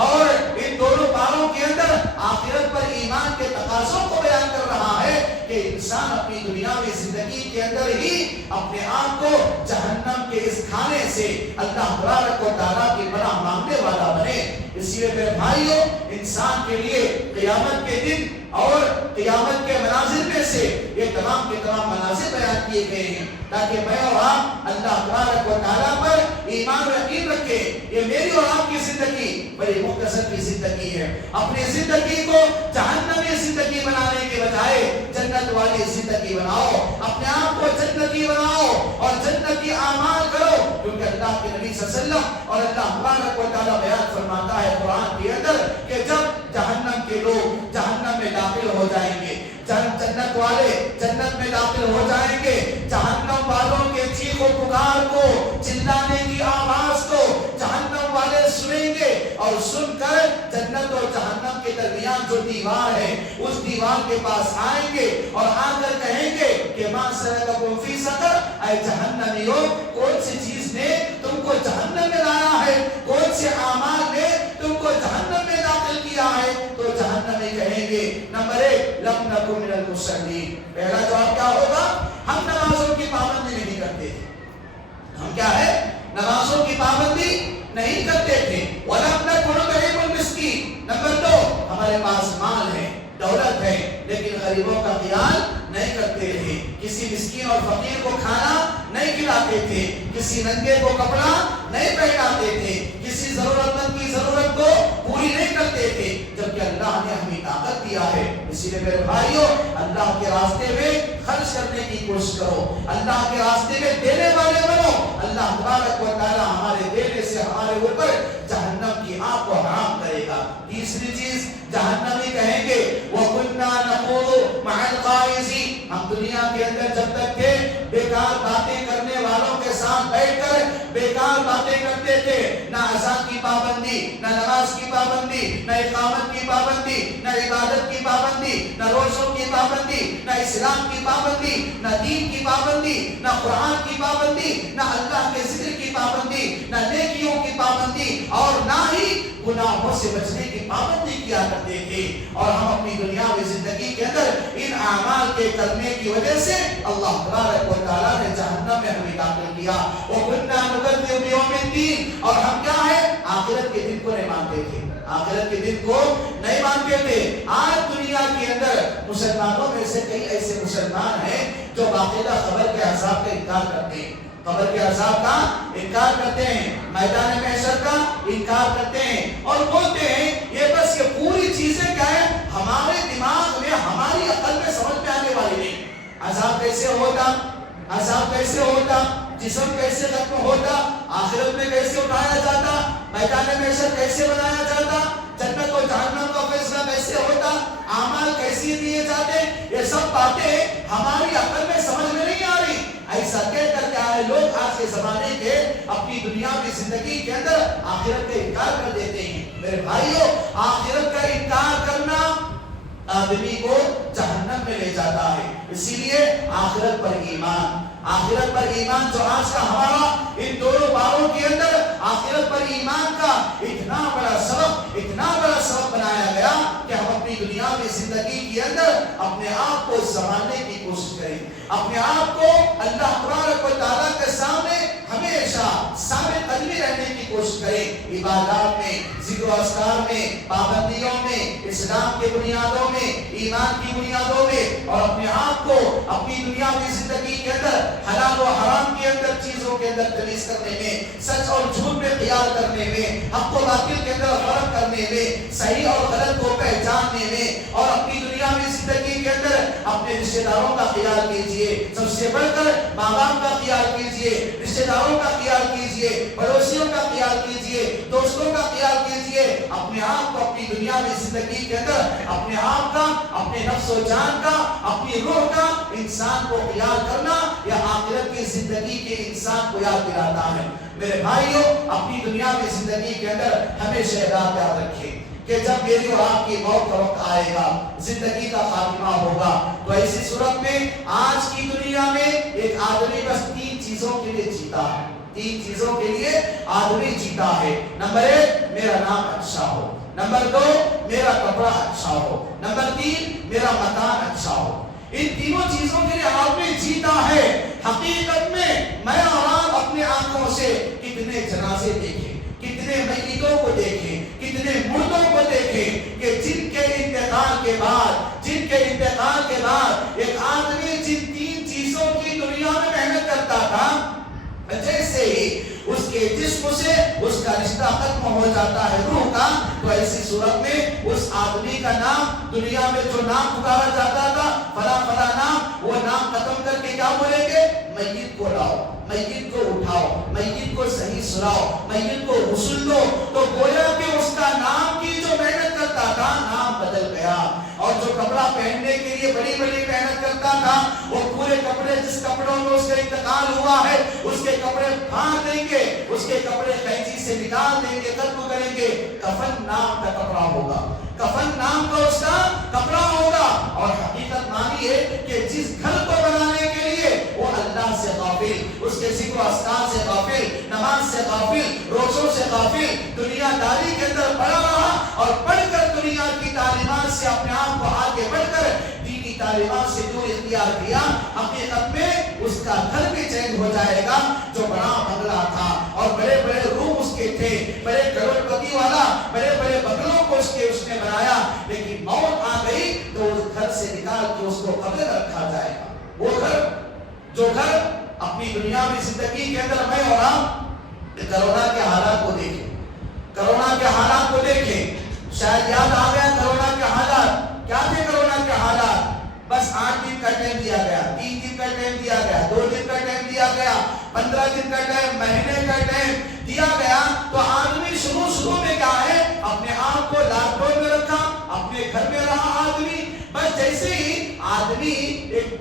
اور ان دونوں باروں کے اندر آخرت پر ایمان کے تقاضوں کو بیان کر رہا ہے کہ انسان اپنی دنیاوی زندگی کے اندر ہی اپنے آپ کو جہنم کے اس کھانے سے اللہ تبارک و تعالیٰ کی پناہ مانگنے والا بنے۔ اس لیے میرے بھائیوں، انسان کے لیے قیامت کے دن اور قیامت کے مناظر میں سے یہ تمام کے تمام مناظر بیان کیے گئے ہیں تاکہ میں اور آپ اللہ تبارک و تعالیٰ پر ایمان و یقین رکھیں۔ یہ میری اور آپ کی زندگی بڑی مختصر کی زندگی ہے، اپنی زندگی کو جہنمی زندگی بنانے کے بجائے جنت والی زندگی بناؤ، اپنے آپ کو جنتی بناؤ اور جنتی اعمال کرو، کیونکہ اللہ کے نبی صلی اللہ علیہ وسلم اور اللہ تبارک و تعالیٰ بیان فرماتا ہے قرآن کے اندر کہ جب جہنم کے لوگ جہنم میں داخل ہو جائیں گے، جنت والے جنت میں داخل ہو جائیں گے، جہنم والوں کے چیخ و پکار کو، چلانے کی آواز کو جہنم والے سنیں گے، اور سن کر جنت اور جہنم کے درمیان جو دیوار ہے اس دیوار کے پاس آئیں گے اور آ کر کہیں گے کہ مَا سَلَكَكُمْ فِي سَقَرَ، اے جہنمیوں کون سی چیز نے تم کو جہنم میں لایا ہے، کون سے اعمال نے تم کو جہنم میں داخل کیا ہے؟ تو جہنمی کہیں گے نمبر 1 لَمْ نَكُ مِنَ الْمُصَلِّينَ، پہلا جواب کیا ہوگا؟ ہم نمازوں کی پابندی نہیں کرتے تھے، ہم کیا ہے نمازوں کی پابندی نہیں کرتے تھے۔ وَلَمْ نَكُ نُطْعِمُ الْمِسْكِينَ، نمبر 2 ہمارے پاس مال ہے، دولت ہے، لیکن غریبوں کا خیال نہیں کرتے تھے، کسی مسکین اور فقیر کو کھانا نہیں کھلاتے تھے، کسی ننگے کو کپڑا نہیں پہناتے تھے، کسی ضرورت مند کی ضرورت کو پوری نہیں کرتے تھے، جبکہ اللہ نے ہمیں طاقت دیا ہے۔ اسی لیے میرے بھائیوں اللہ کے راستے میں خرچ کرنے کی کوشش کرو، اللہ کے راستے میں دینے والے بنو، اللہ تبارک و تعالی ہمارے دینے سے ہمارے اوپر جہنم کی آگ کو حرام کرے گا۔ تیسری چیز جہنمی کہیں گے وَكُنَّا نَخُوضُ مَعَ الْخَائِضِينَ، ہم دنیا کے اندر جب تک تھے بیکار باتیں کرنے والوں کے ساتھ بیٹھ کر بیکار باتیں کرتے تھے، نہ اذان کی پابندی، نہ نماز کی پابندی، نہ اقامت کی پابندی، نہ عبادت کی پابندی، نہ روزوں کی پابندی، نہ اسلام کی پابندی، نہ دین کی پابندی، نہ قرآن کی پابندی، نہ اللہ کے ذکر کی پابندی، نہ نیکیوں کی پابندی، اور نہ ہی گناہوں سے بچنے کی پابندی کیا کرتے تھے، اور ہم اپنی دنیاوی زندگی کے اندر ان اعمال کے کرنے کی وجہ سے اللہ تبارک و تعالیٰ نے جہنم میں ہمیں داخل کیا۔ وَكُنَّا نُكَذِّبُ بِيَوْمِ الدِّينِ، اور ہم کیا ہے آخرت کے دن کو نہیں مانتے تھے، آخرت کے دن کو نہیں مانتے تھے۔ آج دنیا کے اندر مسلمانوں میں سے کئی ایسے مسلمان ہیں جو باقاعدہ قبر کے عذاب کا انکار کرتے ہیں، قبر کے عذاب کا انکار کرتے ہیں، میدان محشر کا انکار کرتے ہیں، اور بولتے ہیں یہ بس یہ پوری چیزیں کیا ہے ہمارے دماغ میں ہماری عقل میں سمجھ میں آنے والی نہیں۔ عذاب کیسے ہوتا، عذاب کیسے ہوتا، جسم کیسے ختم ہوتا، آخرت میں کیسے اٹھایا جاتا، میدان محشر کیسے بنایا جاتا، جنت و جہنم کا فیصلہ کیسے ہوتا، اعمال کیسے دیے جاتے، یہ سب باتیں ہماری عقل میں سمجھ میں نہیں آ رہی۔ ایسا کہہ کر کیا ہے لوگ آج کے زمانے کے اپنی دنیاوی زندگی کے اندر آخرت کا انکار کر دیتے ہیں۔ میرے بھائیوں آخرت کا انکار کرنا آدمی کو جہنم میں لے جاتا ہے، اسی لیے آخرت پر ایمان، آخرت پر ایمان جو آج کا ہمارا ان دونوں باروں کے اندر آخرت پر ایمان کا اتنا بڑا سبب بنایا گیا کہ ہم اپنی دنیاوی زندگی کے اندر اپنے آپ کو سنبھالنے کی کوشش کریں۔ اپنے آپ کو اللہ تبارک و تعالیٰ کے سامنے ہمیشہ ثابت قدمی رہنے کی کوشش کریں، عبادات میں، ذکر و اذکار میں، پابندیوں میں، اسلام کے بنیادوں میں، ایمان کی بنیادوں میں، اور اپنے آپ کو اپنی دنیاوی زندگی کے اندر حلال و حرام کے اندر چیزوں کے اندر تمیز کرنے میں، سچ اور جھوٹ میں خیال کرنے میں، حق و باطل کے اندر فرق کرنے میں، صحیح اور غلط کو پہچاننے میں، اور اپنی دنیاوی زندگی کے اندر اپنے رشتہ داروں کا خیال کیجئے، سب سے بڑھ کر ماں باپ کا خیال کیجئے، رشتہ داروں کا خیال کیجئے، پڑوسیوں کا خیال کیجئے، دوستوں کا خیال کیجئے، اپنے آپ کو اپنی دنیاوی زندگی کے اندر اپنے آپ کا، اپنے نفس و جان کا، اپنی روح کا انسان کو خیال کرنا یا آخرت کی زندگی کے انسان کو یاد دلاتا ہے۔ میرے بھائیوں، اپنی دنیاوی زندگی کے اندر ہمیشہ یاد رکھیں کہ جب میری اور آپ کی موت کا وقت آئے گا، زندگی کا خاتمہ ہوگا، تو ایسی صورت میں آج کی دنیا میں ایک آدمی بس 3 چیزوں کے لیے جیتا ہے، 3 چیزوں کے لیے آدمی جیتا ہے۔ نمبر 1، میرا نام اچھا ہو، نمبر 2، میرا کپڑا اچھا ہو، نمبر 3، میرا مکان اچھا ہو۔ ان تینوں چیزوں کے لیے آدمی جیتا ہے۔ حقیقت میں اور آپ اپنے آنکھوں سے کتنے جنازے دیکھیں، کتنے میتوں کو دیکھیں، کتنے مردوں کو دیکھیں کہ جن کے انتقال کے بعد ایک آدمی جن 3 چیزوں کی دنیا میں محنت کرتا تھا، جیسے ہی اس کے جسم سے اس کا رشتہ ختم ہو جاتا ہے روح کا، تو ایسی صورت میں اس آدمی کا نام، دنیا میں جو نام پکارا جاتا تھا فلاں فلاں نام، وہ نام ختم کر کے کیا بولیں گے؟ میت کو لاؤ، میت کو اٹھاؤ، میت کو صحیح سلاؤ، میت کو غسل دو۔ تو گویا کہ اس کا نام کی جو محنت کرتا تھا نام بدل گیا، اور جو کپڑا پہننے کے لیے بڑی بڑی محنت کرتا تھا، وہ پورے کپڑے جس کپڑوں میں اس کا انتقال ہوا ہے اس کے کپڑے پھاڑ دیں گے، اس کے کپڑے قینچی سے نکال دیں گے، ختم کریں گے۔ کفن نام کا کپڑا ہوگا، کفن نام کا اس کا کپڑا ہوگا۔ اور حقیقت مانی ہے کہ جس گھر کو بنانے کے لیے وہ اللہ سے غافل، اس کے ذکر و اذکار سے غافل، نماز سے غافل، روزوں سے غافل، دنیا داری کے اندر پڑا رہا، اور پڑھ کر دنیا کی تعلیمات سے اپنے آپ کو آگے بڑھ کر دینی تعلیمات سے دور اختیار کیا، حقیقت میں اس کا گھر بھی چینج ہو جائے گا۔ جو بڑا بنگلہ تھا اور بڑے بڑے روم اس کے تھے، بڑے کروڑ پتی والا، بڑے بڑے بنگلوں کو اس نے بنایا، لیکن موت آ گئی تو اس گھر سے نکال کے اس کو قبر رکھا جائے گا۔ وہ گھر، جو گھر اپنی دنیاوی زندگی کے اندر میں اور آپ کرونا کے حالات کو دیکھیں، کرونا کے حالات کو دیکھیں، شاید یاد آ گیا کرونا کے حالات کیا تھے۔ کرونا کے حالات بس 8 دن کا ٹائم دیا گیا، 3 دن کا ٹائم دیا گیا، 2 دن کا ٹائم دیا گیا، 15 دن کا ٹائم، مہینے کا ٹائم دیا گیا۔ تو آدمی شروع میں کیا ہے، اپنے آپ کو لاک ڈاؤن میں رکھا، اپنے گھر میں رہا آدمی۔ بس جیسے ہی آدمی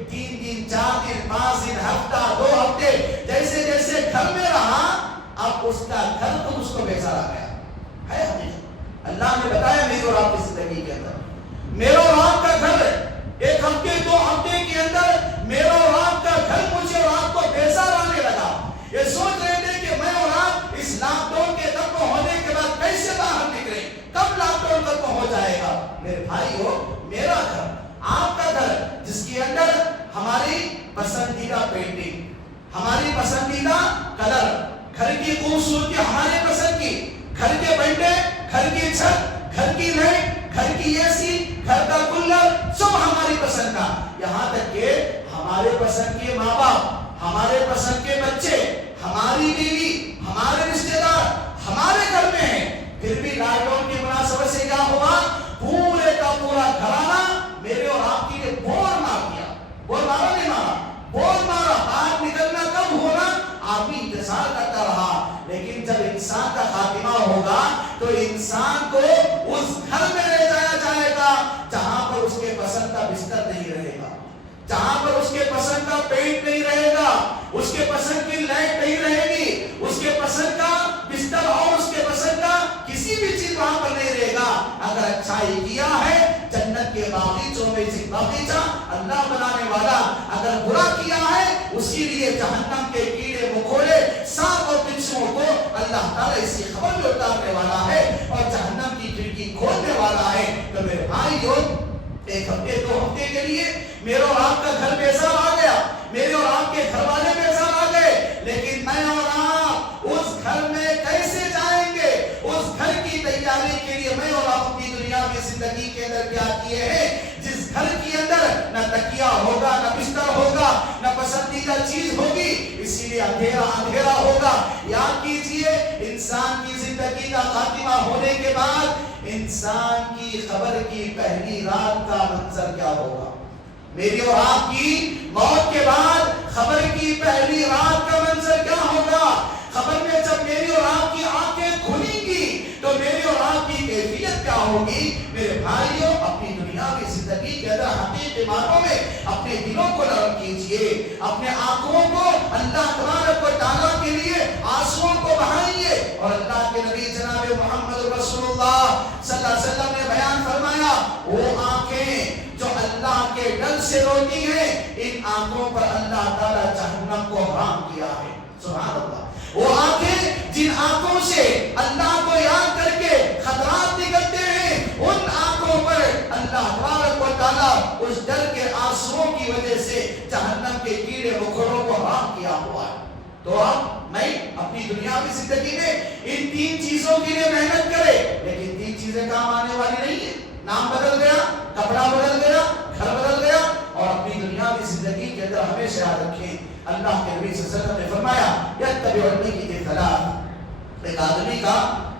3 دن 4 دن 5 دن، ہفتہ 2 ہفتے جیسے جیسے گھر میں رہا، اب اس کا گھر خود اس کو بیزار آ گیا ہے۔ اللہ نے بتایا میری اور آپ کی زندگی کے اندر میرا اور آپ کا گھر 1 ہفتے 2 ہفتے کے اندر میرا اور آپ کا گھر مجھے اور آپ کو بیزار آنے لگا۔ یہ سوچ رہے تھے کہ میں اور آپ اس لاک ڈاؤن کے ختم ہونے کے بعد کیسے باہر نکلیں، کب لاک ڈاؤن ختم ہو جائے گا۔ میرے بھائیو، میرا گھر، آپ کا گھر، جس کے اندر ہماری پسندیدہ پینٹنگ، ہماری پسندیدہ کلر، گھر کی خوبصورتی ہمارے پسند کی، گھر کے بینڈے، گھر کی چھت، گھر کی لائٹ، گھر کی اے سی، گھر کا کولر، سب ہماری پسند کا۔ یہاں تک کہ ہمارے پسند کے ماں باپ، ہمارے پسند کے بچے، ہماری بیوی، ہمارے رشتے دار ہمارے گھر میں ہیں، پھر بھی لاک ڈاؤن کی مناسبت سے کیا ہوا، پورے کا پورا گھرانہ میرے اور آپ کے لیے بور مار دیا۔ بور مارا نہیں مارا، بور مارا۔ باہر نکلنا کب ہونا، آدمی انتظار کرتا رہا۔ لیکن جب انسان کا خاتمہ ہوگا تو انسان کو اس گھر میں لے جایا جائے گا جہاں پر اس کے پسند کا بستر نہیں رہے گا، جہاں پر اس کے پسند کا پینٹ نہیں رہے گا، اس کے پسند کی لائٹ نہیں رہے گی، اس کے پسند کا بستر اور اس کے پسند کا کسی بھی چیز وہاں پر نہیں رہے گا۔ اگر اچھائی کیا ہے، جنت کے باغیچوں میں سے باغیچہ اللہ بنانے والا، اگر برا کیا ہے اسی لیے جہنم کے کیڑے مکوڑے، سانپ اور بچھوؤں کو اللہ تعالیٰ اسی خبر میں اتارنے والا ہے اور جہنم کی کھڑکی کھولنے والا ہے۔ تو میرے بھائیو، 1 ہفتے 2 ہفتے کے لیے میرا اور آپ کا گھر بیزار آ گیا، پہلے کے لیے میں اور آپ اپنی دنیا میں زندگی کے اندر کیا کیے ہیں؟ جس گھر کے اندر نہ تکیہ ہوگا، نہ بستر ہوگا، نہ پسندیدہ چیز ہوگی، اسی لیے اندھیرا اندھیرا ہوگا۔ یاد کیجئے انسان کی زندگی کا خاتمہ ہونے کے بعد انسان کی قبر کی پہلی رات کا منظر کیا ہوگا؟ میری اور آپ کی موت کے بعد قبر کی پہلی رات کا منظر کیا ہوگا؟ قبر میں جب میری اور آپ کی آنکھیں کھلیں گی تو میری اور آپ کی کیفیت کیا ہوگی؟ میرے بھائیوں، اپنی دنیاوی زندگی کے اندر حقیقی معنوں میں اپنے دلوں کو نرم کیجئے، اپنے آنکھوں کو اللہ تبارک و تعالیٰ کے لیے آنسوؤں کو بہائیے۔ اور اللہ کے نبی جناب محمد رسول اللہ صلی اللہ علیہ وسلم نے بیان فرمایا، وہ آنکھیں جو اللہ کے ڈر سے روتی ہیں، ان آنکھوں پر اللہ تعالیٰ جہنم کو حرام کیا ہے۔ سبحان اللہ۔ وہ آنکھیں جن آنکھوں سے اللہ کو یاد کر کے خطرات نکلتے ہیں، ان آنکھوں پر اللہ تبارک و تعالیٰ اس ڈر کے آنسوؤں کی وجہ سے جہنم کے کیڑے مکوڑوں کو حرام کیا ہوا ہے۔ تو اب میں اپنی دنیاوی زندگی میں ان تین چیزوں کے لیے محنت کرے، لیکن تین چیزیں کام آنے والی نہیں ہیں۔ نام بدل گیا، کپڑا بدل گیا، گھر بدل گیا، اور اپنی دنیاوی زندگی کے اندر ہمیشہ یاد رکھیں، اللہ کے نبی صلی اللہ علیہ وسلم نے فرمایا یتبع المیت ثلاث، ایک آدمی کا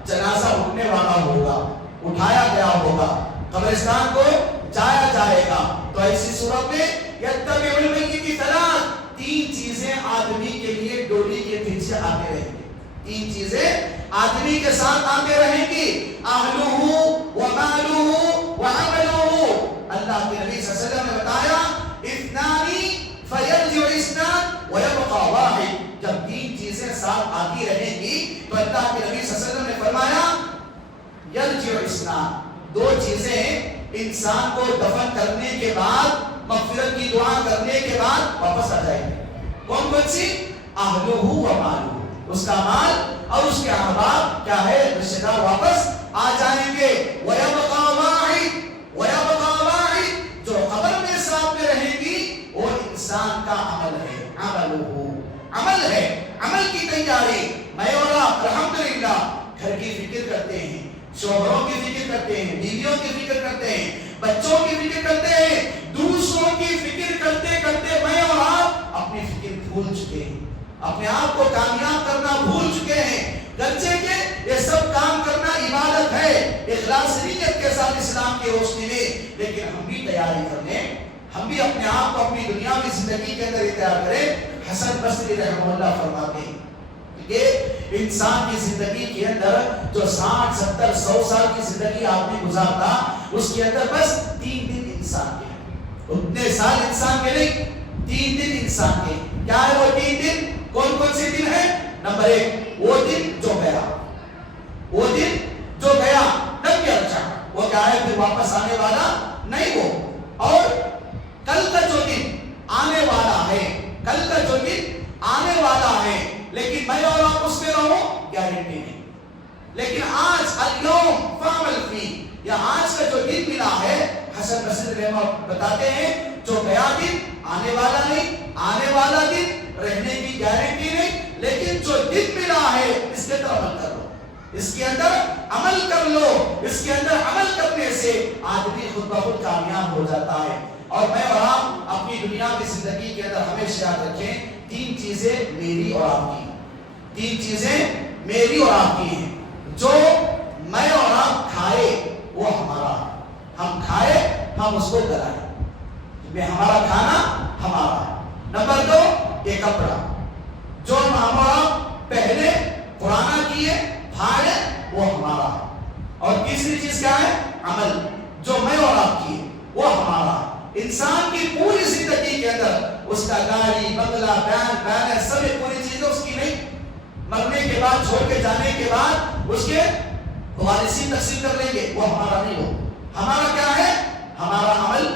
جنازہ اٹھنے والا ہوگا، اٹھایا گیا ہوگا، قبرستان کو جایا جائے گا، تو ایسی صورت میں یتبع المیت ثلاث، تین چیزیں آدمی کے لیے ڈولی کے پیچھے آتے رہیں گے، تین چیزیں آدمی کے ساتھ آتے رہیں گی، اہلہ ومالہ وعملہ۔ اللہ کے نبی صلی اللہ علیہ وسلم نے بتایا اثنانی فیرجع اثنان ویبقى واحد، جب تین چیزیں ساتھ آتی رہیں گی تو اللہ کے نبی صلی اللہ علیہ وسلم نے فرمایا یرجع اثنان، دو چیزیں انسان کو دفن کرنے کے بعد، مغفرت کی دعا کرنے کے بعد واپس آ جائیں گے۔ کون کون سی؟ اہلہ ومالہ، اس کا مال اور اس کے احباب کیا ہے، رشتہ دار واپس آ جائیں گے۔ وَيَبْقَى وَاحِدٌ، وَيَبْقَى وَاحِدٌ، جو قبر میں ساتھ میں رہے گی وہ انسان کا عمل ہے، عمل ہے، عمل کی تیاری۔ میں اور آپ الحمدللہ گھر کی فکر کرتے ہیں، شوہروں کی فکر کرتے ہیں، بیویوں کی فکر کرتے ہیں، بچوں کی فکر کرتے ہیں، دوسروں کی فکر کرتے کرتے میں اور آپ اپنی فکر بھول چکے ہیں، اپنے آپ کو کامیاب کرنا بھول چکے ہیں۔ گرچہ کہ یہ سب کام کرنا عبادت ہے، اخلاص نیت کے ساتھ اسلام کی روشنی میں، لیکن ہم بھی تیاری کر لیں، ہم بھی اپنے آپ کو اپنی دنیاوی زندگی کے اندر تیار کریں۔ حسن بصری رحمہ اللہ فرماتے ہیں کہ انسان کی زندگی کے اندر جو 60 70 100 سال کی زندگی آدمی گزارتا، اس کے اندر بس 3 دن انسان کے ہیں، اتنے سال انسان کے نہیں، 3 دن انسان کے۔ کیا ہے وہ 3 دن؟ کون کون سے دن ہیں؟ نمبر 1 وہ دن جو گیا، وہ دن جو گیا تب کیا رچا، وہ کیا ہے پھر واپس آنے والا نہیں وہ، اور کل کا جو دن آنے والا ہے، کل کا جو دن آنے والا ہے، لیکن میں اور آپ اس میں رہو گارنٹی نہیں۔ لیکن آج اليوم فعمل فی، یا آج کا جو دن ملا ہے، حسن بصری رحمہ بتاتے ہیں جو گیا دن آنے والا نہیں، آنے والا دن رہنے کی گارنٹی نہیں، لیکن جو دن ملا ہے اس کے اندر عمل کر لو، اس کے اندر عمل کر لو، اس کے اندر عمل کرنے سے آدمی خود بخود کامیاب ہو جاتا ہے۔ اور میں اور آپ اپنی دنیا کی زندگی کے اندر ہمیشہ یاد رکھیں، 3 چیزیں میری اور آپ کی، 3 چیزیں میری اور آپ کی ہیں، جو میں اور آپ کھائے وہ ہمارا، ہم کھائے ہم اس کو گلائیں، ہمارا کھانا ہمارا ہے۔ نمبر 2 یہ کپڑا جو ہمارا پہلے پرانا کیے پھاڑے وہ ہمارا ہے، اور تیسری چیز کیا ہے؟ عمل جو میں اور آپ کی وہ ہمارا ہے۔ انسان کی پوری زندگی کے اندر اس کا گاڑی بنگلہ بینک سب پوری چیزیں اس کی نہیں، مرنے کے بعد چھوڑ کے جانے کے بعد اس کے وارثین تقسیم کر لیں گے، وہ ہمارا نہیں ہو۔ ہمارا کیا ہے؟ ہمارا عمل،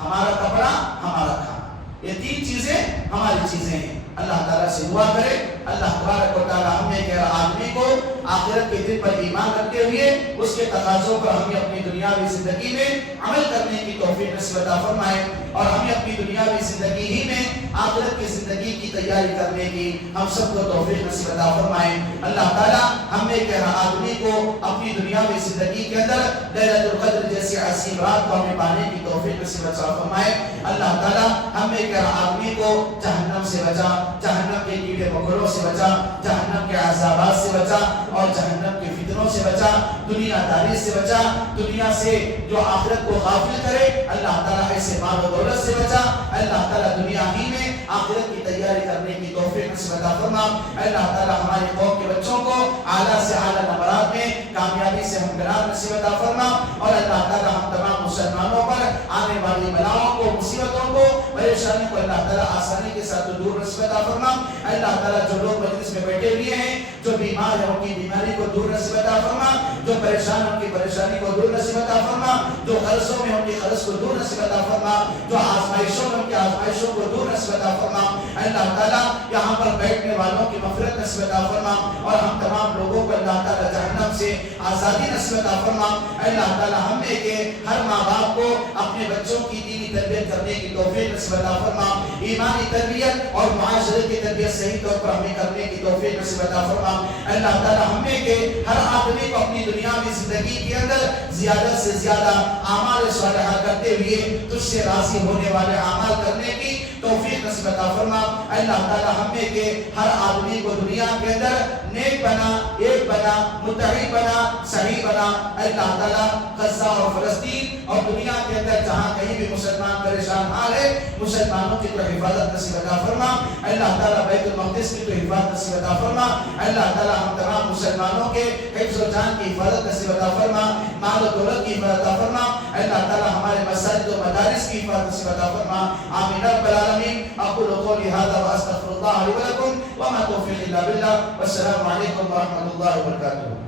ہمارا کپڑا، ہمارا کھانا، یہ 3 چیزیں ہماری چیزیں ہیں۔ اللہ تعالیٰ سے دعا کرے اللہ تبارک و تعالی ہمیں کہ آدمی کو آخرت کے دن پر ایمان رکھتے ہوئے اس کے تقاضوں پر ہمیں اپنی دنیاوی زندگی میں عمل کرنے کی توفیق نصیب عطا فرمائے، اور ہمیں اپنی دنیاوی زندگی ہی میں آخرت کی زندگی کی تیاری کرنے کی ہم سب کو توفیق نصیب عطا فرمائے۔ اللہ تعالیٰ ہمیں کہ آدمی کو اپنی دنیاوی زندگی کے اندر لیلۃ القدر جیسی عظیم رات کو ہمیں پانے کی توفیق نصیب عطا فرمائے۔ اللہ تعالیٰ ہمیں کہ آدمی کو جہنم سے بچا، جہنم کے کیڑے مکوڑوں سے بچا، جہنم کے عذابات سے بچا اور جہنم کے فتنوں سے بچا، دنیا داری سے بچا، دنیا سے جو آخرت کو غافل کرے اللہ تعالیٰ ایسے مال و دولت سے بچا۔ اللہ تعالیٰ دنیا ہی میں آخرت کی تیاری کرنے کی توفیق نصیب عطا فرما۔ اللہ تعالیٰ ہماری قوم کے بچوں کو اعلیٰ سے اعلیٰ نمبرات میں کامیابی سے ہمکنار نصیب عطا فرما، اور اللہ تعالیٰ ہم تمام مسلمانوں پر آنے والی بلاؤں کو، مصیبتوں کو، پریشانی کو اللہ تعالیٰ آسانی کے ساتھ دور نصیب عطا فرما۔ اللہ تعالیٰ جو لوگ مجلس میں بیٹھے ہوئے ہیں، جو بیمار ہیں ان کی بیماری کو دور نصیب عطا فرما، جو پریشان ان کی پریشانی کو دور نصیب عطا فرما، جو قرضوں میں ان کی قرض کو دور نصیب عطا فرما، جو آزمائشوں میں ان کی آزمائشوں کو دور نصیب عطا فرما۔ اللہ تعالیٰ یہاں پر بیٹھنے والوں کی مغفرت نصیب عطا فرما، اور ہم تمام لوگوں کو اللہ تعالیٰ جہنم سے آزادی نصیب عطا فرما۔ اللہ تعالیٰ ہم نے کہ ہر ماں باپ کو اپنے بچوں کی دینی تربیت کرنے کی توفیق نصیب عطا فرما، ایمانی تربیت اور معاشرے کی تربیت صحیح طور پر ہمیں کرنے کی توفیق نصیب عطا فرما۔ اللہ تعالیٰ ہم نے کہ ہر آدمی کو اپنی دنیاوی زندگی کے اندر زیادہ سے زیادہ اعمال صالحہ کرتے ہوئے تجھ سے راضی ہونے والے اعمال کرنے کی توفیق نصیب عطا فرما۔ اللہ تعالیٰ ہم نے کہ ہر آدمی کو دنیا کے اندر نیک بنا، ایک بنا، متحد بنا، صحیح بنا۔ اللہ تعالیٰ غزہ اور فلسطین اور دنیا کے اندر جہاں کہیں بھی مسلمان پریشان حال ہے، مسلمانوں کی تو حفاظت نصیب عطا فرما۔ اللہ تعالیٰ بیت المقدس کی تو حفاظت نصیب عطا فرما۔ اللہ تعالیٰ ہم تمام مسلمانوں کے حفظ و جان کی حفاظت نصیب عطا فرما، مال و دولت کی حفاظت عطا فرما۔ اللہ تعالیٰ ہمارے مساجد و مدارس کی حفاظت نصیب عطا فرما۔ آمین رب العالمین۔ اقول قولی ھذا واستغفر اللہ لی ولکم وما توفیقی الا باللہ، والسلام علیکم ورحمۃ اللہ وبرکاتہ۔